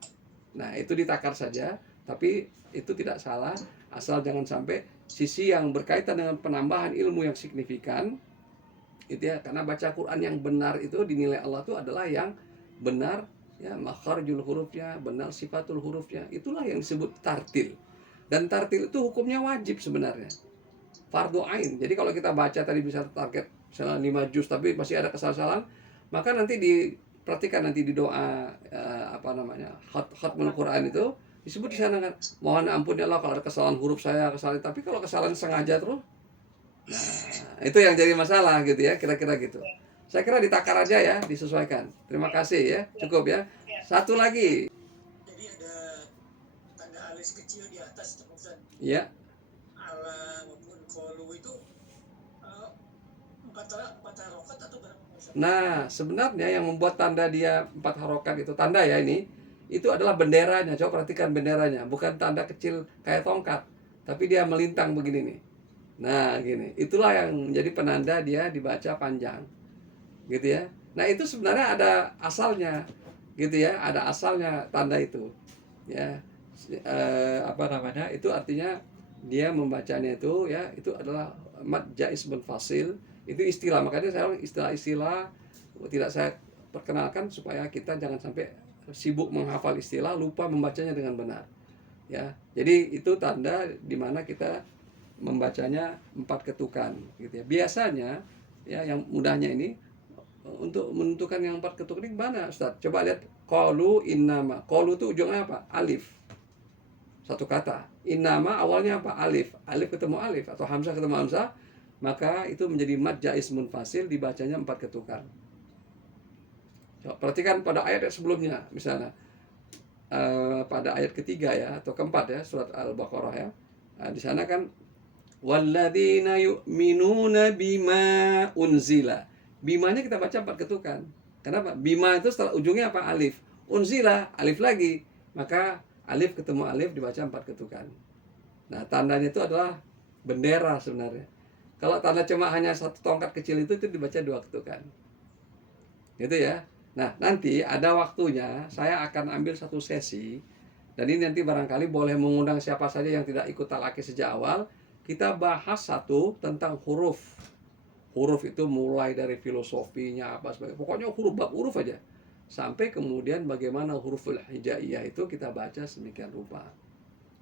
Nah itu ditakar saja. Tapi itu tidak salah. Asal jangan sampai sisi yang berkaitan dengan penambahan ilmu yang signifikan itu ya, karena baca Quran yang benar itu dinilai Allah itu adalah yang benar ya, makharijul hurufnya, benar sifatul hurufnya. Itulah yang disebut tartil. Dan tartil itu hukumnya wajib sebenarnya. Fardu ain. Jadi kalau kita baca tadi bisa target misalnya 5 juz tapi masih ada kesalahan, maka nanti diperhatikan nanti di doa khatmul Quran itu disebut di sana kan, mohon ampun ya Allah kalau ada kesalahan huruf saya, kesalahan. Tapi kalau kesalahan sengaja terus, nah, itu yang jadi masalah gitu ya, kira-kira gitu. Saya kira ditakar aja ya, disesuaikan. Terima kasih ya, cukup ya. Satu lagi. Jadi ada tanda alis kecil di atas, Ustaz. Ya. Ala maupun kolu itu empat harokat atau berapa, Ustaz? Nah, sebenarnya yang membuat tanda dia 4 harokat itu tanda ya ini, itu adalah benderanya. Coba perhatikan benderanya, bukan tanda kecil kayak tongkat, tapi dia melintang begini nih. Nah gini, itulah yang menjadi penanda dia dibaca panjang gitu ya. Nah itu sebenarnya ada asalnya gitu ya, ada asalnya tanda itu ya. Itu artinya dia membacanya itu ya, itu adalah mad jaiz munfasil. Itu istilah, makanya saya istilah-istilah tidak saya perkenalkan supaya kita jangan sampai sibuk menghafal istilah, lupa membacanya dengan benar ya. Jadi itu tanda di mana kita membacanya 4 ketukan gitu ya. Biasanya ya yang mudahnya ini untuk menentukan yang 4 ketukan ini mana Ustaz? Coba lihat qalu innama. Qalu itu ujungnya apa? Alif. Satu kata. Innama awalnya apa? Alif. Alif ketemu alif atau hamzah ketemu hamzah, maka itu menjadi mad jaiz munfasil, dibacanya 4 ketukan. Coba perhatikan pada ayat sebelumnya misalnya pada ayat ketiga ya atau keempat ya surat Al-Baqarah ya. Nah, di sana kan walladzina yu'minuna bima unzila. Bimanya kita baca 4 ketukan. Kenapa? Bima itu setelah ujungnya apa? Alif. Unzila, alif lagi. Maka alif ketemu alif dibaca 4 ketukan. Nah, tandanya itu adalah bendera sebenarnya. Kalau tanda cuma hanya satu tongkat kecil itu dibaca 2 ketukan. Gitu ya. Nah, nanti ada waktunya saya akan ambil satu sesi. Dan ini nanti barangkali boleh mengundang siapa saja yang tidak ikut talaki sejak awal. Kita bahas satu tentang huruf. Huruf itu mulai dari filosofinya apa sebagainya. Pokoknya bab huruf aja. Sampai kemudian bagaimana huruful hijaiyah itu kita baca sedemikian rupa.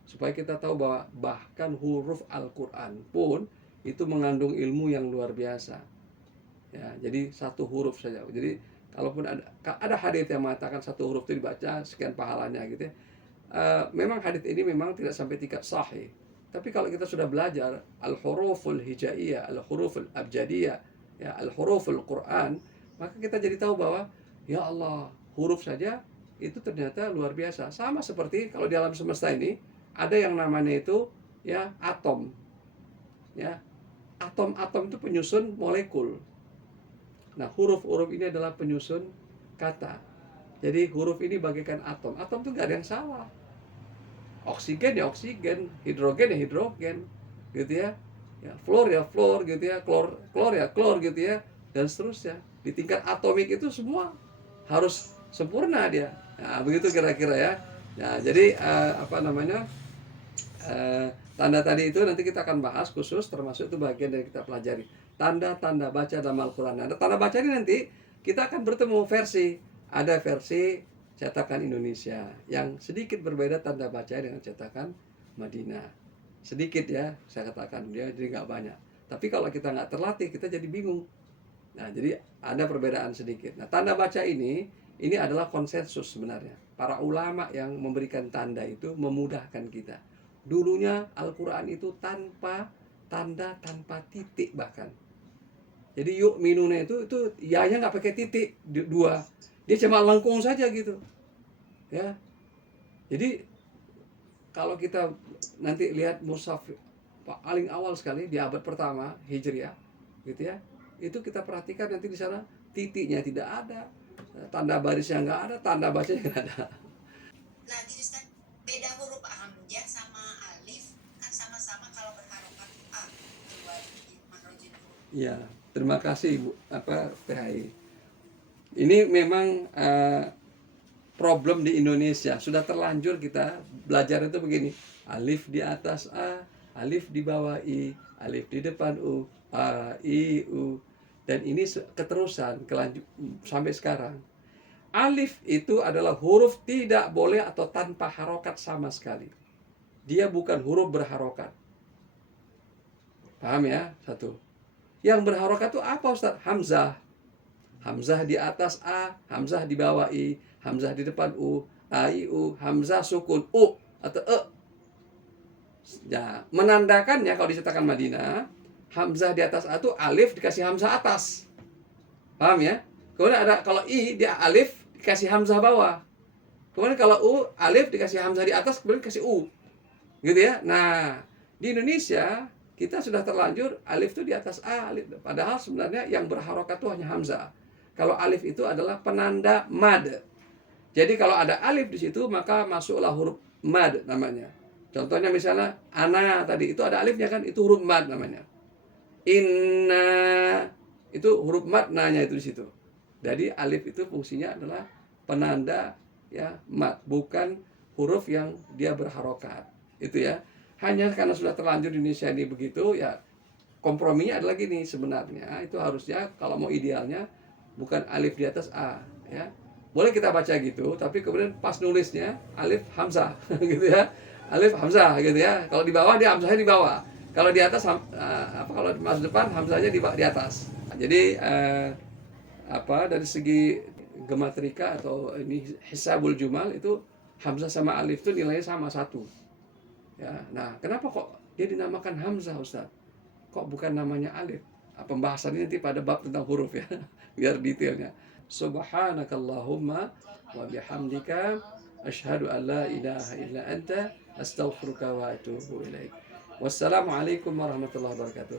Supaya kita tahu bahwa bahkan huruf Al-Quran pun itu mengandung ilmu yang luar biasa. Ya, jadi satu huruf saja. Jadi kalaupun ada hadits yang mengatakan satu huruf itu dibaca sekian pahalanya gitu ya. Memang hadits ini memang tidak sampai tingkat sahih. Tapi kalau kita sudah belajar al-huruful hijaiyah, al-huruful abjadiyah, ya, al-huruful Quran, maka kita jadi tahu bahwa ya Allah, huruf saja itu ternyata luar biasa. Sama seperti kalau di alam semesta ini ada yang namanya itu ya atom. Ya. Atom-atom itu penyusun molekul. Nah, huruf-huruf ini adalah penyusun kata. Jadi huruf ini bagaikan atom. Atom itu nggak ada yang salah. Oksigen ya oksigen, hidrogen ya hidrogen, gitu ya. Ya, fluor ya fluor gitu ya, klor ya klor gitu ya, dan seterusnya. Di tingkat atomik itu semua harus sempurna dia. Nah, begitu kira-kira ya. Nah, jadi tanda tadi itu nanti kita akan bahas khusus, termasuk itu bagian dari kita pelajari. Tanda-tanda baca dalam Al-Quran. Nah, tanda baca ini nanti kita akan bertemu versi. Ada versi cetakan Indonesia yang sedikit berbeda tanda baca dengan cetakan Madinah. Sedikit ya, saya katakan dia jadi nggak banyak. Tapi kalau kita nggak terlatih, kita jadi bingung. Nah, jadi ada perbedaan sedikit. Nah, tanda baca ini adalah konsensus sebenarnya. Para ulama yang memberikan tanda itu memudahkan kita. Dulunya Al-Quran itu tanpa tanda, tanpa titik bahkan. Jadi yuk minuna itu ya-nya nggak pakai titik dua. Dia cuma lengkung saja gitu. Ya. Jadi kalau kita nanti lihat mushaf paling awal sekali di abad pertama Hijriah gitu ya. Itu kita perhatikan nanti di sana titiknya tidak ada, tanda barisnya nggak ada, tanda bacanya nggak ada. Lagi Ustaz, beda huruf hamzah sama alif kan sama-sama kalau berharokat a, dua makrojin huruf. Ya, terima kasih Ibu PHI. Ini memang problem di Indonesia. Sudah terlanjur kita belajar itu begini. Alif di atas A, alif di bawah I, alif di depan U, A, I, U. Dan ini keterusan sampai sekarang. Alif itu adalah huruf tidak boleh atau tanpa harokat sama sekali. Dia bukan huruf berharokat. Paham ya? Satu. Yang berharokat itu apa Ustaz? Hamzah. Hamzah di atas A, hamzah di bawah I, hamzah di depan U, A, I, U, hamzah sukun U atau E. Ya, menandakannya kalau dicetakan Madinah, hamzah di atas A itu alif dikasih hamzah atas. Paham ya? Kemudian ada kalau I dia alif dikasih hamzah bawah. Kemudian kalau U alif dikasih hamzah di atas, kemudian dikasih U. Gitu ya. Nah, di Indonesia kita sudah terlanjur alif itu di atas A, alif. Padahal sebenarnya yang berharokat itu hanya hamzah. Kalau alif itu adalah penanda mad. Jadi kalau ada alif di situ maka masuklah huruf mad namanya. Contohnya misalnya ana tadi itu ada alifnya kan, itu huruf mad namanya. Inna itu huruf mad nanya itu di situ. Jadi alif itu fungsinya adalah penanda ya mad, bukan huruf yang dia berharokat. Itu ya. Hanya karena sudah terlanjur di Indonesia ini begitu ya, komprominya adalah gini sebenarnya, itu harusnya kalau mau idealnya bukan alif di atas A ya. Boleh kita baca gitu, tapi kemudian pas nulisnya alif hamzah gitu ya. Alif hamzah gitu ya. Kalau di bawah dia hamzahnya di bawah. Kalau di atas kalau masuk depan hamzahnya di atas. Jadi dari segi gematrika atau ini hisabul jumal itu hamzah sama alif itu nilainya sama satu. Ya, nah kenapa kok dia dinamakan hamzah Ustaz? Kok bukan namanya alif? Pembahasan ini nanti pada bab tentang huruf ya, biar detailnya. Subhanakallahumma wa bihamdika asyhadu an la ilaha illa anta astaghfiruka wa atubu ilaik. Wassalamualaikum warahmatullahi wabarakatuh.